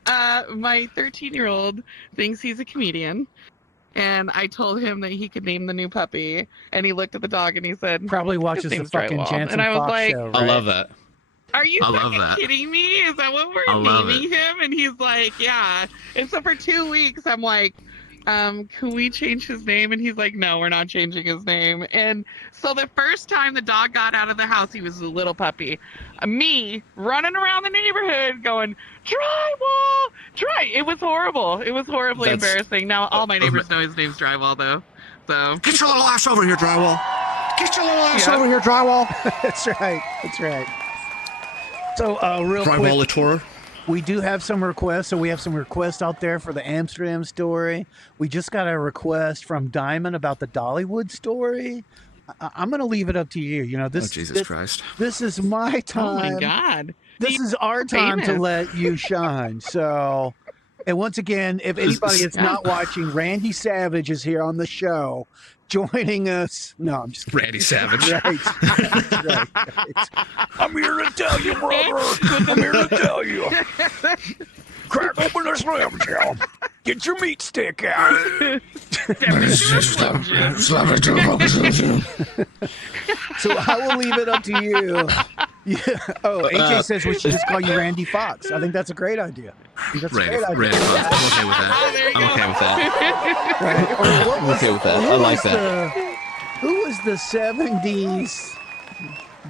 My 13-year-old thinks he's a comedian. And I told him that he could name the new puppy, and he looked at the dog and he said, "Probably watches the fucking Jansen Fox and I was like, show, right? I love that. Are you kidding me? Is that what we're naming him? And he's like, yeah. And so for 2 weeks, I'm like, can we change his name? And he's like, no, we're not changing his name. And so the first time the dog got out of the house, he was a little puppy. Me running around the neighborhood going, Drywall! It was horrible. It was horribly embarrassing. Now all my neighbors know his name's Drywall, though. So Get your little ass over here, Drywall. Get your little ass over here, Drywall. That's right. So real Drywall quick, Latour. we do have some requests. So we have some requests out there for the Amsterdam story. We just got a request from Diamond about the Dollywood story. I'm going to leave it up to you. Jesus Christ. This is my time. oh my God. This is our time to famous. let you shine. So, and once again, if anybody is not watching, Randy Savage is here on the show, joining us. No, I'm just kidding. Randy Savage. Right. I'm here to tell you, brother. I'm here to tell you. Crack open the Slim Jim. Get your meat stick out. So I will leave it up to you. Yeah. Oh, AJ says we should just call you Randy Fox. I think that's a great idea. That's a great idea. Randy Fox. I'm okay with that. I'm okay with that. Right. Or what I'm okay with that. I like that. Who was the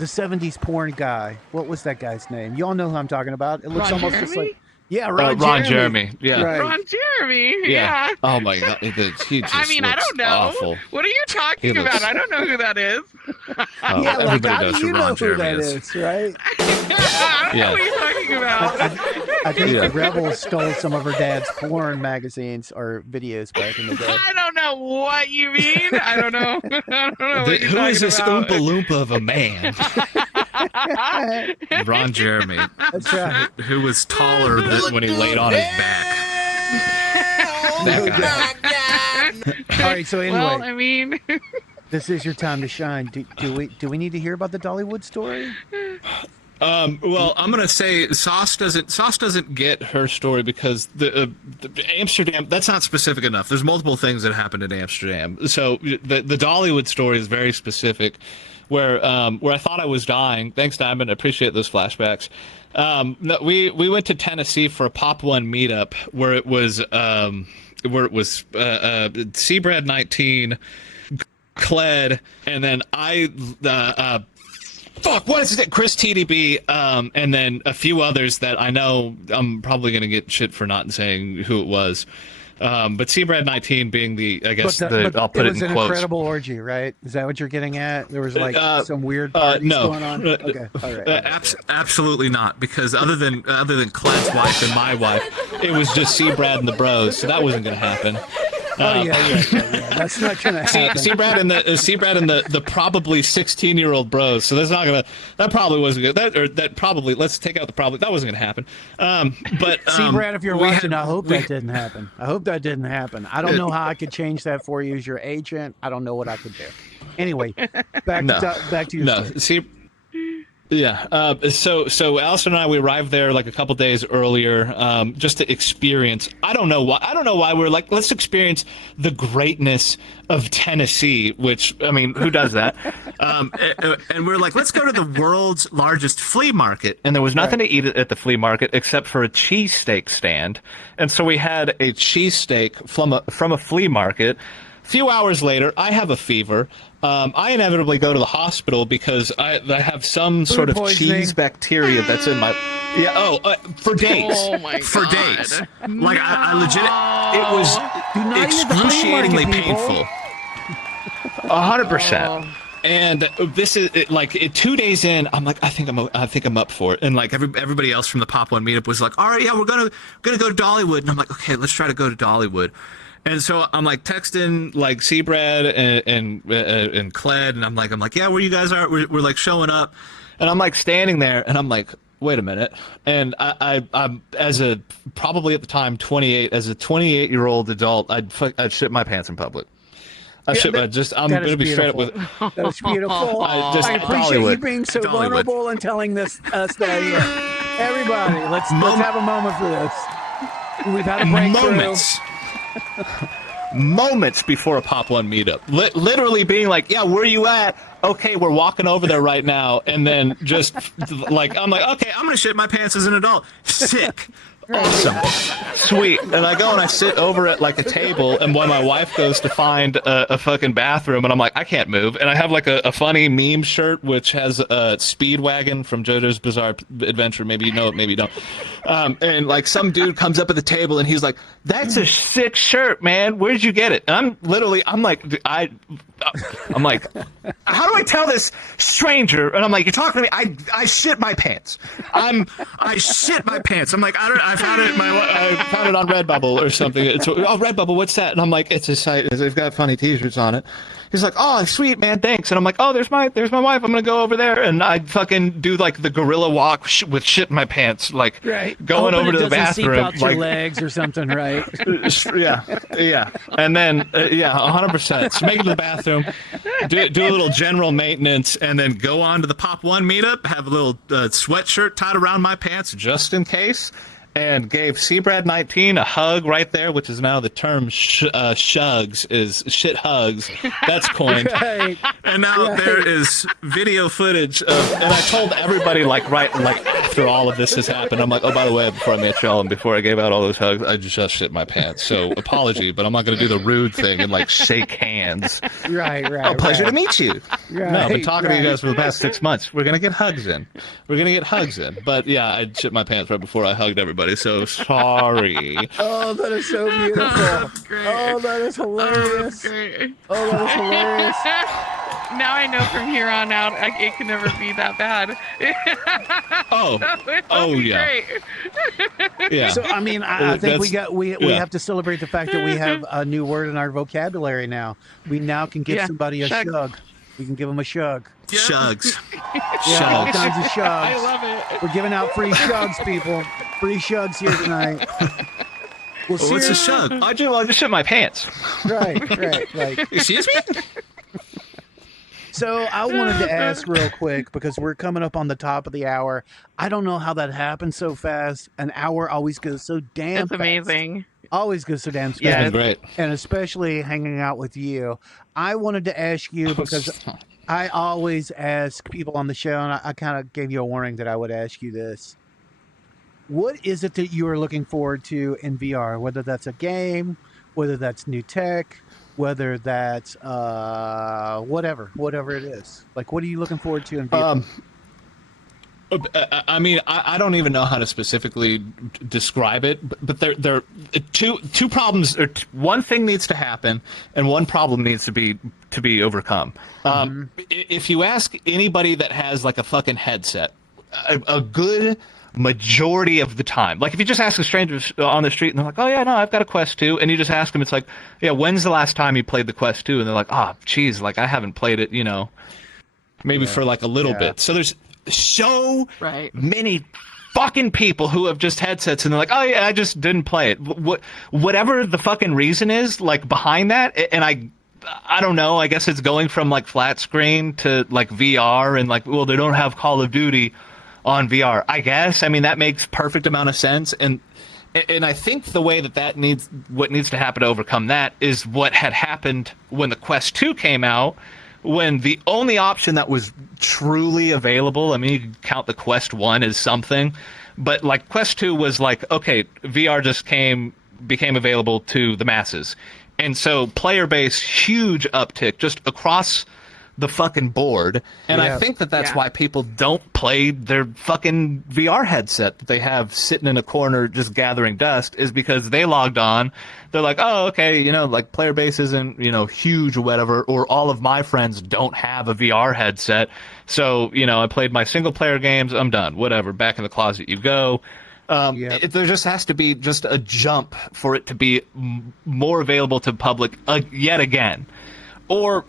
70s porn guy? What was that guy's name? You all know who I'm talking about. It looks Ron almost Jeremy? just like Ron Jeremy. Yeah. Right. Ron Jeremy. Yeah. Oh my God. He just I mean, I looks don't know. Awful. What are you talking about? I don't know who that is. Oh, Yeah, like everybody how knows do you who know Ron who that Jeremy is. is, right? I don't know what you're talking about. I think the Rebels stole some of her dad's porn magazines or videos back in the day. I don't know what you mean. I don't know. I don't know what you're Who talking is this about. Oompa Loompa of a man? Ron Jeremy, That's right. who was taller than When he laid on his back. That guy. All right, so anyway, Well, I mean, this is your time to shine. Do we need to hear about the Dollywood story? Well, I'm gonna say Sauce doesn't get her story because the Amsterdam, that's not specific enough. There's multiple things that happened in Amsterdam. So the Dollywood story is very specific, where I thought I was dying. Thanks, Diamond. I appreciate those flashbacks. No, we went to Tennessee for a Pop One meetup where it was Seabrad 19, Kled, and then what is it? Chris TDB, and then a few others that I know I'm probably going to get shit for not saying who it was. But Seabrad 19 being I'll put it in quotes. It was an incredible orgy, right? Is that what you're getting at? There was like some weird parties going on? Okay, all right. Absolutely not, because other than Cled's wife and my wife, it was just Seabrad and the bros, so that wasn't going to happen. Yeah. That's not gonna happen. Seabrad and the probably 16-year-old bros. So that's not gonna. That probably wasn't good. That probably. Let's take out the probably. That wasn't gonna happen. But Seabrad, if you're watching, I hope that didn't happen. I hope that didn't happen. I don't know how I could change that for you as your agent. I don't know what I could do. Anyway, back to your story. Yeah. So Allison and I, we arrived there like a couple days earlier, just to experience. I don't know why we're like, let's experience the greatness of Tennessee. Which, I mean, who does that? And we're like, let's go to the world's largest flea market. And there was nothing to eat at the flea market except for a cheesesteak stand. And so we had a cheesesteak from a flea market. Few hours later, I have a fever. I inevitably go to the hospital because I have some sort of cheese bacteria that's in my for days. Oh my God. For days. Like I legit, it was excruciatingly painful. 100%. And this is like 2 days in, I'm like, I think I'm up for it. And like everybody else from the Pop One meetup was like, all right, yeah, we're gonna go to Dollywood. And I'm like, okay, let's try to go to Dollywood. And so I'm like texting like Seabrad and Kled, and I'm like, yeah, where you guys are? We're like showing up, and I'm like standing there, and I'm like, wait a minute. And I'm as a probably at the time 28, as a 28-year-old adult, I'd shit my pants in public. I'm gonna be straight up with. That's beautiful. I appreciate you being so vulnerable and telling us that here. Everybody, let's have a moment for this. We've had a breakthrough. Moments before a Pop One meetup, literally being like, yeah, where are you at? Okay, we're walking over there right now. And then just like, I'm like, okay, I'm gonna shit my pants as an adult. Sick. Awesome. Sweet. And I go and I sit over at like a table, and when my wife goes to find a fucking bathroom, and I'm like, I can't move. And I have like a funny meme shirt which has a Speedwagon from JoJo's Bizarre Adventure. Maybe you know it, maybe you don't. And like some dude comes up at the table and he's like, that's a sick shirt, man. Where'd you get it? And I'm like, how do I tell this stranger? And I'm like, you're talking to me. I shit my pants. I shit my pants. I'm like, I found it on Redbubble or something. Redbubble, what's that? And I'm like, it's a site. They've got funny T-shirts on it. He's like, oh, sweet, man, thanks. And I'm like, oh, there's my wife. I'm gonna go over there, and I fucking do like the gorilla walk with shit in my pants, like going over to the bathroom, like your legs or something, right? yeah. And then 100%. So make it to the bathroom, do a little general maintenance, and then go on to the Pop One meetup. Have a little sweatshirt tied around my pants just in case. And gave Seabrad 19 a hug right there, which is now the term shugs, is shit hugs. That's coined. And now there is video footage of, and I told everybody like after all of this has happened, I'm like, oh, by the way, before I met y'all and before I gave out all those hugs, I just shit my pants. So apology, but I'm not going to do the rude thing and like shake hands. Right. Pleasure to meet you. No, I've been talking to you guys for the past 6 months. We're going to get hugs in. But yeah, I shit my pants right before I hugged everybody. So sorry. Oh, that is so beautiful. Oh, that is hilarious. Oh, that is hilarious. Now I know from here on out, it can never be that bad. Yeah. Yeah. So I mean, I think we have to celebrate the fact that we have a new word in our vocabulary now. We now can give somebody a shug. We can give them a shug. Shugs. Yeah, all kinds of shugs. I love it. We're giving out free shugs, people. Free shugs here tonight. What's a shug? I just shit my pants. Right. Excuse me? So I wanted to ask real quick because we're coming up on the top of the hour. I don't know how that happened so fast. An hour always goes so damn It's fast. amazing. Always goes so damn fast. Yeah, It's been great. And especially hanging out with you. I wanted to ask you because I always ask people on the show, and I kind of gave you a warning that I would ask you this. What is it that you are looking forward to in VR? Whether that's a game, whether that's new tech, whether that's whatever it is. Like, what are you looking forward to in VR? I mean, I don't even know how to specifically describe it, but there are two problems. Or one thing needs to happen, and one problem needs to be overcome. If you ask anybody that has like a fucking headset, a good majority of the time, like if you just ask a stranger on the street and they're like, "Oh yeah, no, I've got a Quest 2," and you just ask them, it's like, "Yeah, when's the last time you played the Quest 2?" And they're like, "Ah, geez, like I haven't played it, maybe for like a little bit." So there's so many fucking people who have just headsets and they're like, "Oh yeah, I just didn't play it." Whatever the fucking reason is, like behind that, and I don't know. I guess it's going from like flat screen to like VR, and like, well, they don't have Call of Duty on VR. I guess. I mean, that makes perfect amount of sense, and I think the way what needs to happen to overcome that is what had happened when the Quest 2 came out. When the only option that was truly available, I mean, you can count the Quest 1 as something, but like Quest 2 was like, okay, VR just became available to the masses. And so player base, huge uptick just across the fucking board. And I think that's why people don't play their fucking VR headset that they have sitting in a corner just gathering dust, is because they logged on. They're like, oh, okay, like player base isn't, huge or whatever, or all of my friends don't have a VR headset. So, I played my single player games. I'm done. Whatever. Back in the closet you go. There just has to be just a jump for it to be more available to the public yet again. Or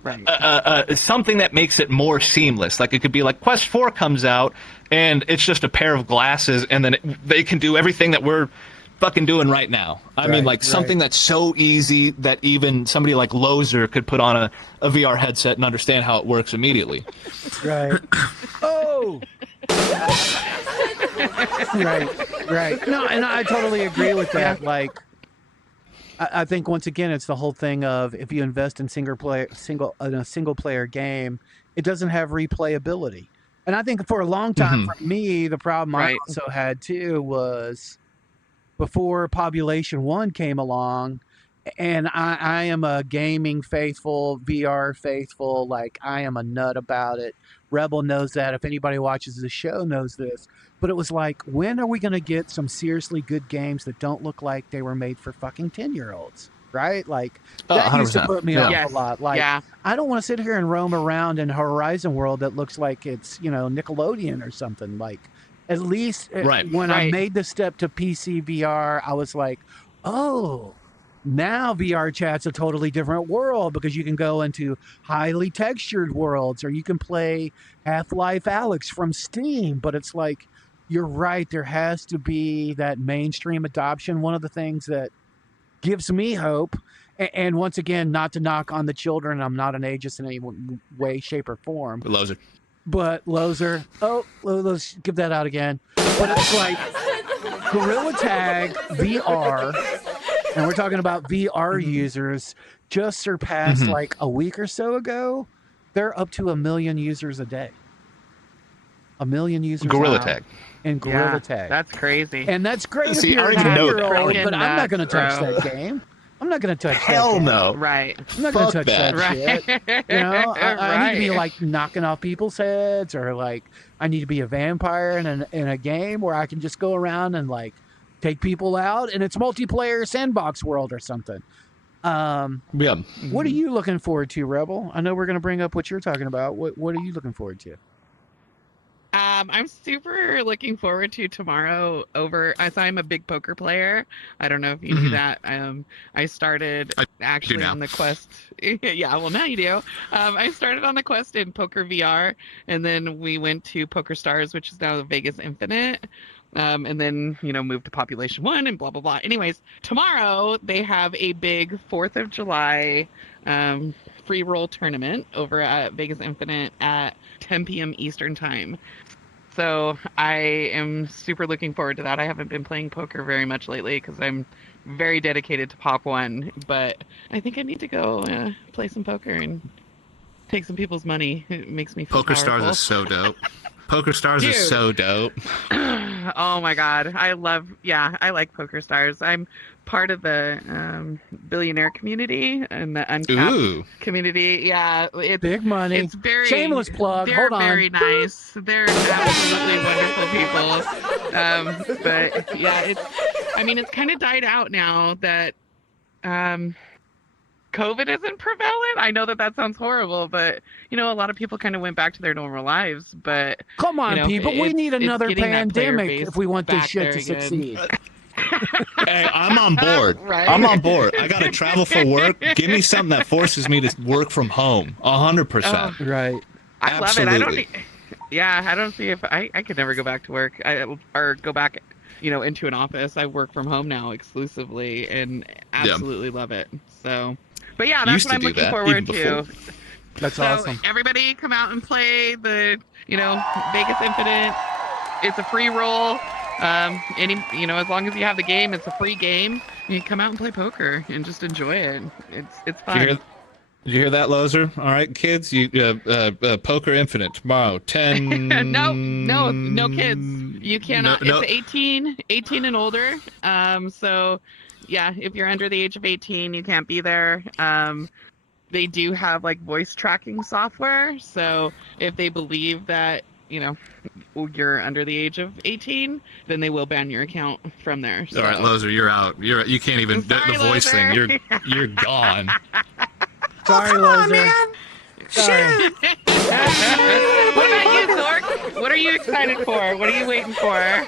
something that makes it more seamless. Like it could be like Quest 4 comes out and it's just a pair of glasses, and then they can do everything that we're fucking doing right now. I mean, like something that's so easy that even somebody like Loser could put on a VR headset and understand how it works immediately. Right. Oh! Right. No, and I totally agree with that. Like, I think once again, it's the whole thing of if you invest in a single player game, it doesn't have replayability. And I think for a long time, for me, the problem I also had too was before Population 1 came along, and I am a gaming faithful, VR faithful, like I am a nut about it. Rebel knows that. If anybody watches the show knows this. But it was like, when are we going to get some seriously good games that don't look like they were made for fucking 10-year-olds? Right? Like, that used to put me off a lot. Like, I don't want to sit here and roam around in Horizon World that looks like it's, Nickelodeon or something. Like, at least when I made the step to PC VR, I was like, oh, now VR chat's a totally different world, because you can go into highly textured worlds, or you can play Half-Life Alyx from Steam. But it's like, you're right, there has to be that mainstream adoption. One of the things that gives me hope, and once again, not to knock on the children, I'm not an ageist in any way, shape, or form. Loser. But Loser, let's give that out again. But it's like Gorilla Tag VR, and we're talking about VR users, just surpassed like a week or so ago. They're up to 1 million users a day. 1 million users. Gorilla Tag. And Gorilla Tag. That's crazy. And that's great. See, if you're I don't even know that. but I'm not going to touch that game. I'm not going to touch Hell that game. no. Right. I'm not going to touch that. that shit. I need to be like knocking off people's heads, or like I need to be a vampire in a game where I can just go around and like take people out, and it's multiplayer sandbox world or something. What are you looking forward to, Rebel? I know we're going to bring up what you're talking about. What are you looking forward to? I'm super looking forward to tomorrow so I'm a big poker player. I don't know if you knew that. I started actually on the Quest. Yeah, well, now you do. I started on the Quest in Poker VR, and then we went to Poker Stars, which is now the Vegas Infinite. And then, moved to Population 1 and blah, blah, blah. Anyways, tomorrow they have a big 4th of July free roll tournament over at Vegas Infinite at 10 p.m. Eastern time. So I am super looking forward to that. I haven't been playing poker very much lately because I'm very dedicated to Pop 1, but I think I need to go play some poker and take some people's money. It makes me feel Poker powerful. Stars is so dope. Poker Stars is so dope. Oh my god, I like Poker Stars. I'm part of the billionaire community and the uncapped community. Yeah, it's big money. It's very shameless plug. They're Hold on. very nice. They're absolutely wonderful people. But yeah, it's kind of died out now that COVID isn't prevalent. I know that sounds horrible, but a lot of people kind of went back to their normal lives. But come on, people, we need another pandemic if we want this shit to succeed. Hey, I'm on board. Right? I'm on board. I gotta travel for work. Give me something that forces me to work from home. 100%. Right. I love it. I don't see if I could never go back to work or go back, into an office. I work from home now exclusively and absolutely love it. So. But yeah, that's what I'm looking forward to. That's awesome. Everybody come out and play the, Vegas Infinite. It's a free roll. As long as you have the game, it's a free game. You can come out and play poker and just enjoy it. It's fun. Did you hear that, Loser? All right, kids, Poker Infinite tomorrow, 10. No kids. You cannot. It's 18 and older. So. Yeah, if you're under the age of 18, you can't be there. They do have voice tracking software. So if they believe that, you're under the age of 18, then they will ban your account from there. So. All right, Loser, you're out. You can't even Sorry, the voice Loser. thing. You're gone. Sorry, Loser. Sorry. What about you, Zork? What are you excited for? What are you waiting for?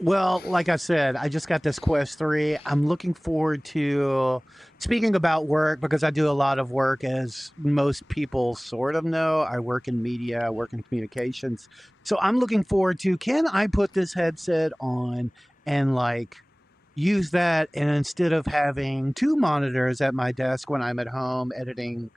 Well, like I said, I just got this Quest 3. I'm looking forward to, speaking about work, because I do a lot of work, as most people sort of know. I work in media, I work in communications. So I'm looking forward to, can I put this headset on and use that, and instead of having two monitors at my desk when I'm at home editing,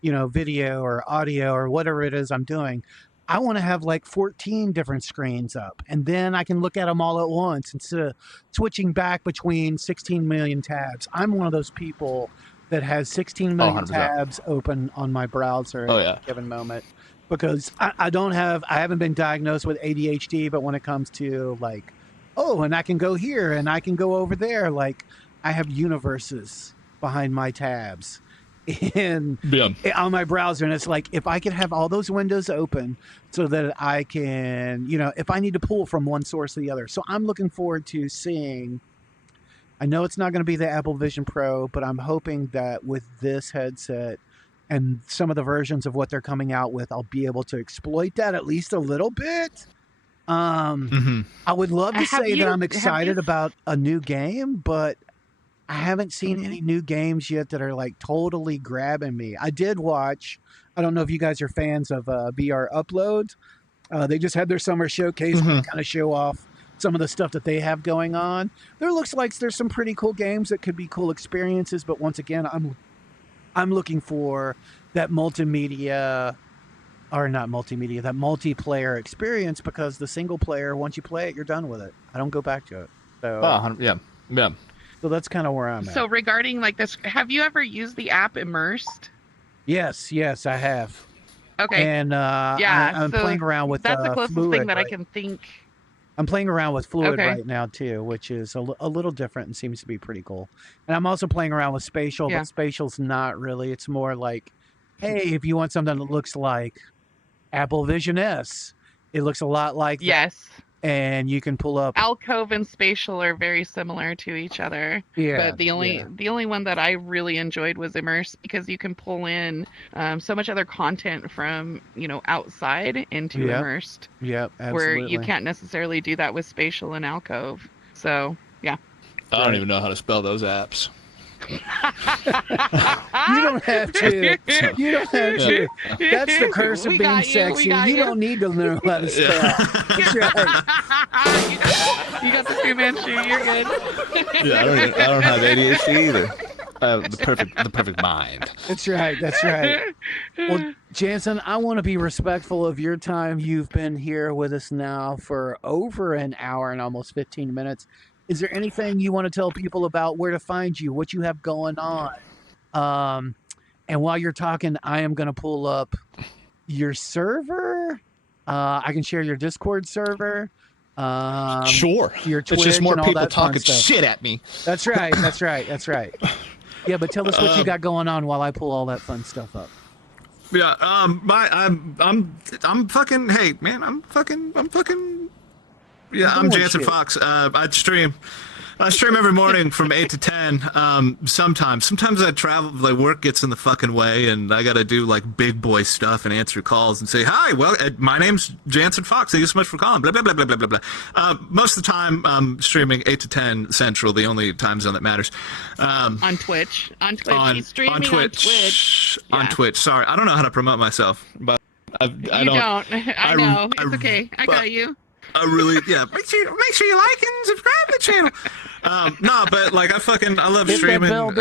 video or audio or whatever it is I'm doing, I want to have 14 different screens up, and then I can look at them all at once instead of switching back between 16 million tabs. I'm one of those people that has 16 million tabs open on my browser at a given moment, because I haven't been diagnosed with ADHD, but when it comes to and I can go here and I can go over there, I have universes behind my tabs. On my browser, and it's if I could have all those windows open so that I can, if I need to pull from one source to the other. So I'm looking forward to seeing, I know it's not going to be the Apple Vision Pro, but I'm hoping that with this headset and some of the versions of what they're coming out with, I'll be able to exploit that at least a little bit. I would love to say that I'm excited about a new game, but I haven't seen any new games yet that are totally grabbing me. I did watch, I don't know if you guys are fans of VR Upload. They just had their summer showcase to kind of show off some of the stuff that they have going on. There looks like there's some pretty cool games that could be cool experiences, but once again, I'm looking for that multiplayer experience, because the single player, once you play it, you're done with it. I don't go back to it. So yeah. So that's kind of where I'm at. So regarding this, have you ever used the app Immersed? Yes, I have. Okay. And I'm playing around with that's the closest Fluid thing that I can think. I'm playing around with Fluid right now too, which is a little different and seems to be pretty cool. And I'm also playing around with Spatial, but Spatial's not really. It's more hey, if you want something that looks like Apple Vision S, it looks a lot like that. And you can pull up. Alcove and Spatial are very similar to each other. Yeah. But the only one that I really enjoyed was Immerse, because you can pull in so much other content from outside into Immersed. Yep. Absolutely. Where you can't necessarily do that with Spatial and Alcove. So yeah. I don't even know how to spell those apps. You don't have to. You don't have to. That's the curse of being sexy. You don't need to learn how to spell. That's right. You got the Fu Manchu. You're good. Yeah, I don't have ADHD either. the perfect mind. That's right. That's right. Well, Jansen, I want to be respectful of your time. You've been here with us now for over an hour and almost 15 minutes. Is there anything you want to tell people about where to find you, what you have going on? And while you're talking, I am going to pull up your server. I can share your Discord server. Sure. Your Twitch it's just more and all people that fun talking stuff. shit at me. That's right. That's right. That's right. Yeah, but tell us what you got going on while I pull all that fun stuff up. Yeah, I'm fucking. Hey, man, I'm fucking. Yeah, I'm Jansen Fox. I stream every morning from 8 to 10. Sometimes I travel, like work gets in the fucking way, and I got to do like big boy stuff and answer calls and say, "Hi, well, my name's Jansen Fox. Thank you so much for calling." Blah blah blah blah blah blah blah. Most of the time, I'm streaming 8 to 10 Central, the only time zone that matters. On Twitch. He's streaming on Twitch. On Twitch. Sorry, I don't know how to promote myself, but I don't. I know. It's okay. I got you. Really, yeah. Make sure you like and subscribe to the channel. No, but like I love Hit that streaming. bell,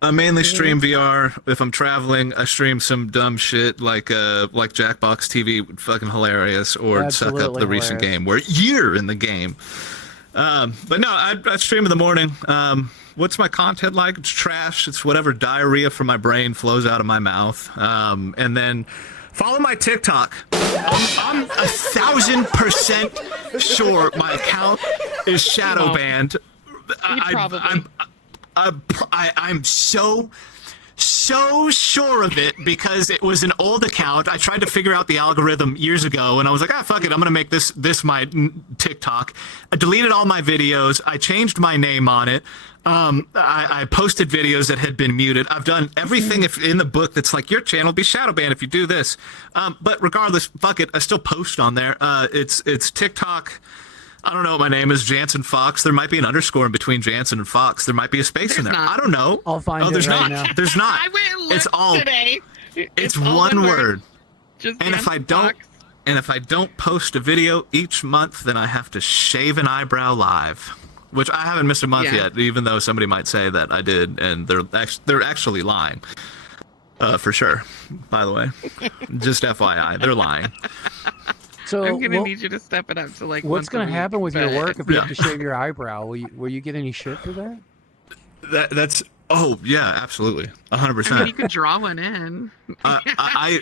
I mainly stream VR. If I'm traveling, I stream some dumb shit like Jackbox TV, fucking hilarious, or Absolutely Suck Up the recent hilarious. game where you're in the game. But no, I stream in the morning. What's my content like? It's trash. It's whatever diarrhea from my brain flows out of my mouth. And then follow my TikTok. I'm 1,000% sure my account is shadow banned. I'm so sure of it because it was an old account. I tried to figure out the algorithm years ago, and I was like, fuck it, I'm gonna make this my TikTok. I deleted all my videos. I changed my name on it. I posted videos that had been muted. I've done everything in the book that's like, your channel will be shadow banned if you do this. But regardless, fuck it, I still post on there. It's TikTok. I don't know what my name is, Jansen Fox. There might be an underscore in between Jansen and Fox. There might be a space in there. Not. I don't know. I'll find it there's right not. now. There's not. I went and looked It's all today. It's all one word. Just And if I don't post a video each month, then I have to shave an eyebrow live, which I haven't missed a month yet, even though somebody might say that I did, and they're actually lying. For sure. By the way, just FYI, they're lying. So I'm gonna need you to step it up to like. what's going to happen with your work if you Yeah. have to shave your eyebrow? Will you get any shit for that? That's oh yeah, absolutely, 100%. You could draw one in. I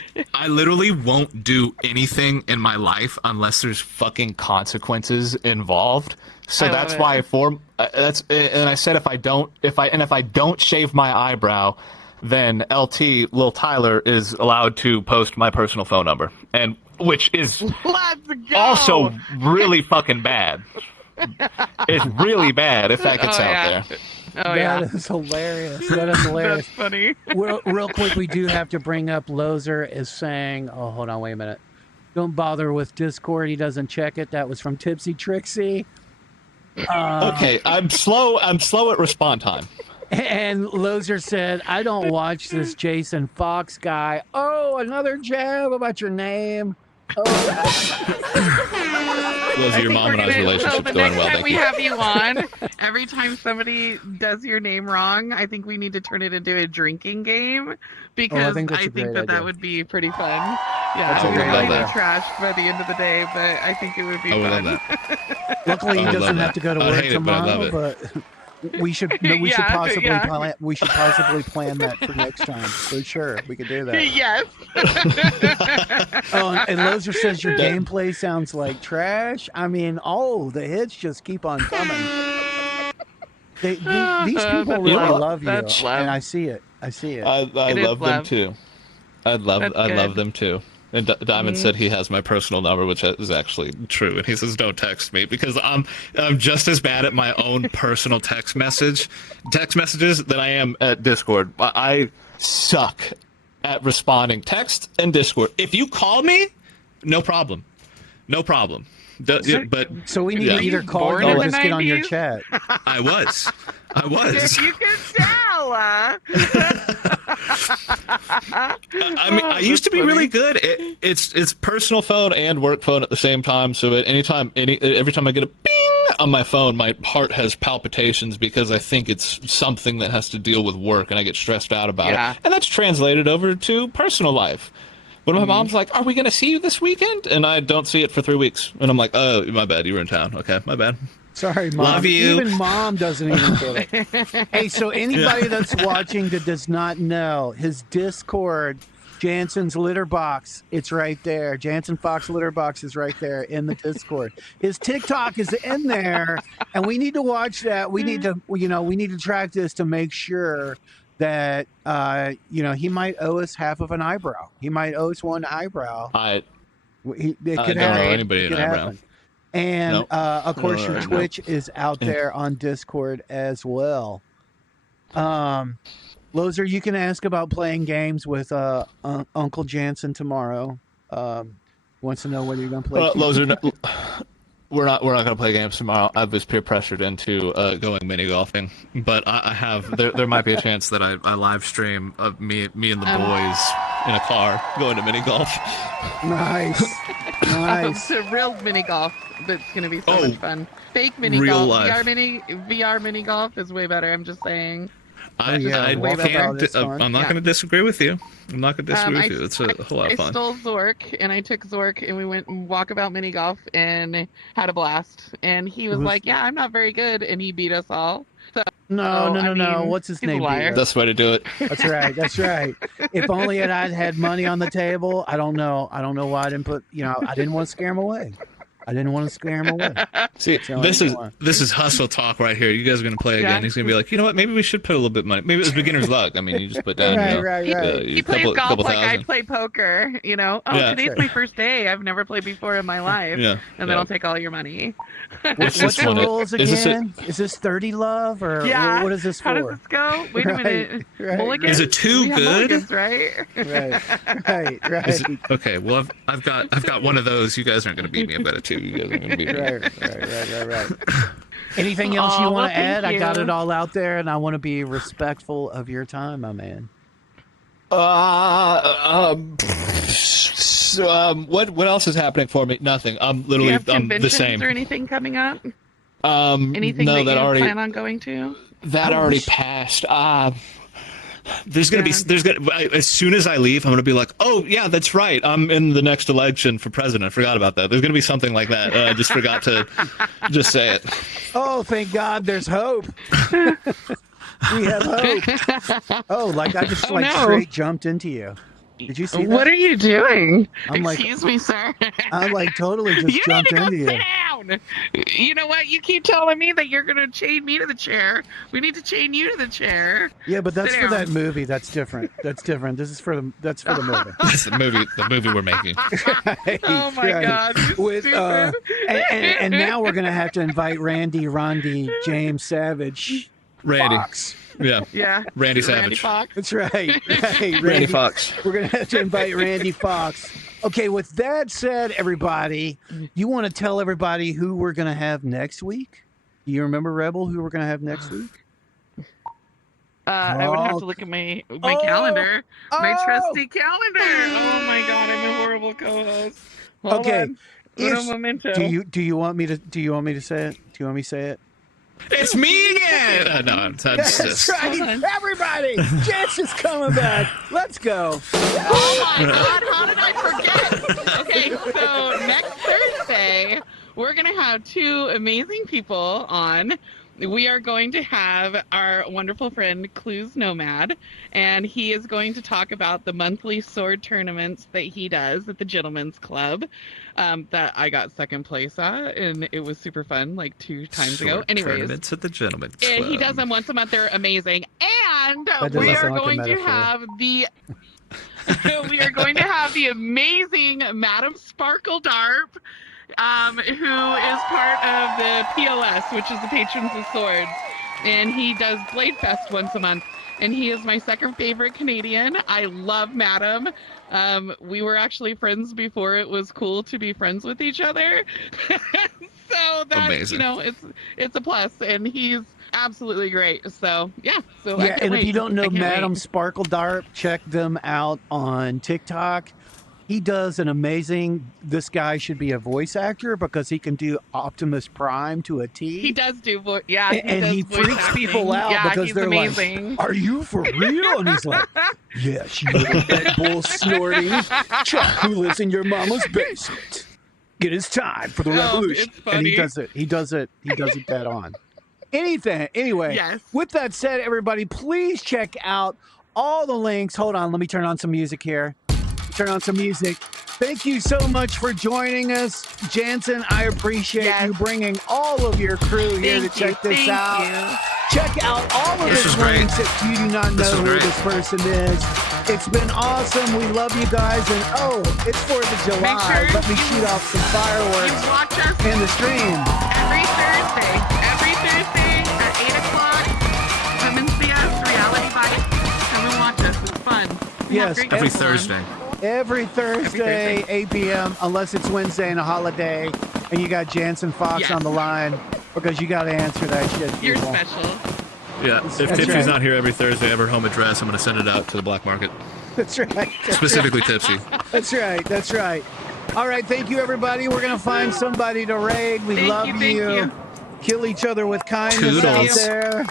literally won't do anything in my life unless there's fucking consequences involved. So I that's love why it. and I said if I don't shave my eyebrow, then Lil Tyler is allowed to post my personal phone number, and which is Let's go. also really fucking bad. It's really bad if that gets out there. Oh yeah. That is hilarious. That is hilarious. That's funny. Real quick, we do have to bring up Loser is saying, oh, hold on, wait a minute. Don't bother with Discord. He doesn't check it. That was from Tipsy Trixie. Okay, I'm slow at respawn time. And Loser said, I don't watch this Jansen Fox guy. Oh, another jab about your name. Oh. Those your mom and I's relationship's the going next well, time thank we you. have you on, every time somebody does your name wrong, I think we need to turn it into a drinking game because think that's I a think great that idea. would be pretty fun. That's Yeah, a we great might idea. be trashed by the end of the day, but I think it would be I would fun. love that. Luckily, he I would doesn't love have to go to that. I'd work hate it, but I love tomorrow, it. but we should Yeah, possibly yeah. we should possibly plan that for next time. For sure, we could do that. Yes. Oh, and Loser says your gameplay sounds like trash. I mean, the hits just keep on coming. These people really know, love you, that's love. and I see it. I see it. I It is love them love. too. I That's love good. them too. And Diamond said he has my personal number, which is actually true. And he says, "Don't text me because I'm just as bad at my own personal text messages than I am at Discord. I suck at responding text and Discord. If you call me, no problem, no problem. But So we need yeah. to either call Born you in or the just get on your 90s? chat. I was. You can tell. I mean, I used to be really good. It's personal phone and work phone at the same time. So at every time I get a bing, on my phone, my heart has palpitations because I think it's something that has to deal with work, and I get stressed out about it. And that's translated over to personal life. When my mom's like, "Are we going to see you this weekend?" and I don't see it for 3 weeks, and I'm like, "Oh, my bad. You were in town. Okay, my bad." Sorry, Mom. Love you. Even Mom doesn't even get it. Hey, so anybody that's watching that does not know, his Discord, Jansen's litter box, it's right there. Jansen Fox litter box is right there in the Discord. His TikTok is in there, and we need to watch that. We need to, we need to track this to make sure that, he might owe us half of an eyebrow. He might owe us one eyebrow. I It don't could owe happen. anybody an eyebrow. And Nope. of course, your No. Twitch is out there on Discord as well. Loser, you can ask about playing games with Uncle Jansen tomorrow. Wants to know whether you're going to play. Loser, we're not going to play games tomorrow. I was peer pressured into going mini golfing, but I have there might be a chance that I live stream of me and the boys in a car going to mini golf. Nice. It's a real mini golf that's going to be so much fun. Fake mini real golf. life. VR mini golf is way better. I'm just saying. I'm not going to disagree with you. I'm not going to disagree with you. It's a whole lot of fun. I stole Zork, and I took Zork, and we went and walkabout mini golf and had a blast. And he was like, "Yeah, I'm not very good," and he beat us all. So, No. What's his name? That's the way to do it. That's right. If only I'd had money on the table. I don't know why I didn't put. I didn't want to scare him away. See, this is hustle talk right here. You guys are gonna play again. He's gonna be like, you know what? Maybe we should put a little bit of money. Maybe it was beginner's luck. I mean, you just put down. Right. He plays golf like I play poker. Today's my first day. I've never played before in my life. And then I'll take all your money. What's the rules again? Is this 30 love or what is this for? How does this go? Wait a minute. Mulligans? Is it too good? Right. Okay. Well, I've got one of those. You guys aren't gonna beat me. I've got a 2. You guys are gonna beat me. Right. Anything else you want to add? I got it all out there, and I want to be respectful of your time, my man. What else is happening for me? Nothing. I'm literally the same. Or anything coming up? Anything that you plan on going to? That already passed. There's gonna as soon as I leave, I'm gonna be like, oh yeah, that's right. I'm in the next election for president. I forgot about that. There's gonna be something like that. I just forgot to just say it. Oh, thank God, there's hope. We have hope. Oh, like I just straight jumped into you. Did you see that? What are you doing? Excuse me, sir. I totally just jumped into you. Sit down. You know what? You keep telling me that you're gonna chain me to the chair. We need to chain you to the chair. Yeah, but that's for that movie. That's different. This is for the movie. That's the movie we're making. Right, oh my God! With and now we're gonna have to invite Randy James Savage. Randy. Fox. Yeah. Randy Savage. Randy Fox. That's right. Hey, Randy Fox. We're going to have to invite Randy Fox. Okay, with that said, everybody, you want to tell everybody who we're going to have next week? You remember, Rebel, who we're going to have next week? I would have to look at my calendar. My trusty calendar. Oh my God, I'm a horrible co-host. Hold on. Do you want me to say it? Do you want me to say it? It's me again! No, that's right. Everybody, Jansen's coming back. Let's go. Oh my God, how did I forget? Okay, so next Thursday, we're going to have 2 amazing people on. We are going to have our wonderful friend Clues Nomad, and he is going to talk about the monthly sword tournaments that he does at the Gentlemen's Club that I got second place at, and it was super fun, like 2 times ago. Anyways, tournaments at the Gentlemen's Club. And he does them once a month. They're amazing. And we are going to have the amazing Madam Sparkle Darp, who is part of the PLS, which is the Patrons of Swords, and he does Blade Fest once a month, and he is my second favorite Canadian. I love Madam. We were actually friends before it was cool to be friends with each other. So that's amazing. It's a plus, and he's absolutely great. So yeah. And if you don't know Madam Sparkle Darp, check them out on TikTok. He does an amazing. This guy should be a voice actor because he can do Optimus Prime to a T. He does do voice. Yeah, and he does voice freaks acting. people out Yeah, because he's they're amazing. like, "Are you for real?" And he's like, "Yes, you little Red Bull snorting Chuck who lives in your mama's basement. It is time for the revolution." It's And funny. he does it. He does it dead on. Anyway, Yes. with that said, everybody, please check out all the links. Hold on, let me turn on some music here. Turn on some music. Thank you so much for joining us, Jansen. I appreciate you bringing all of your crew here to check this out. Check out all of This the is great. links if you do not know This is who great. this person is. It's been awesome. We love you guys. And it's 4th of July. sure Let me you- shoot off some You fireworks watch us in the stream. every Thursday at 8 o'clock. Come and see us, Reality Bites. Come and watch us. It's fun. We have Yes, great Every people on. Thursday. Every Thursday, Thursday. 8 p.m., unless it's Wednesday and a holiday, and you got Jansen Fox Yes. on the line because you got to answer that shit. You're people. special. Yeah, if That's Tipsy's right. not here every Thursday, I have her home address. I'm going to send it out to the black market. That's right. Specifically Tipsy. That's right. That's right. All right. Thank you, everybody. We're going to find somebody to raid. We love Thank you. Kill each other with kindness out Toodles. there.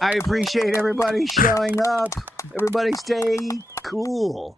I appreciate everybody showing up. Everybody stay cool.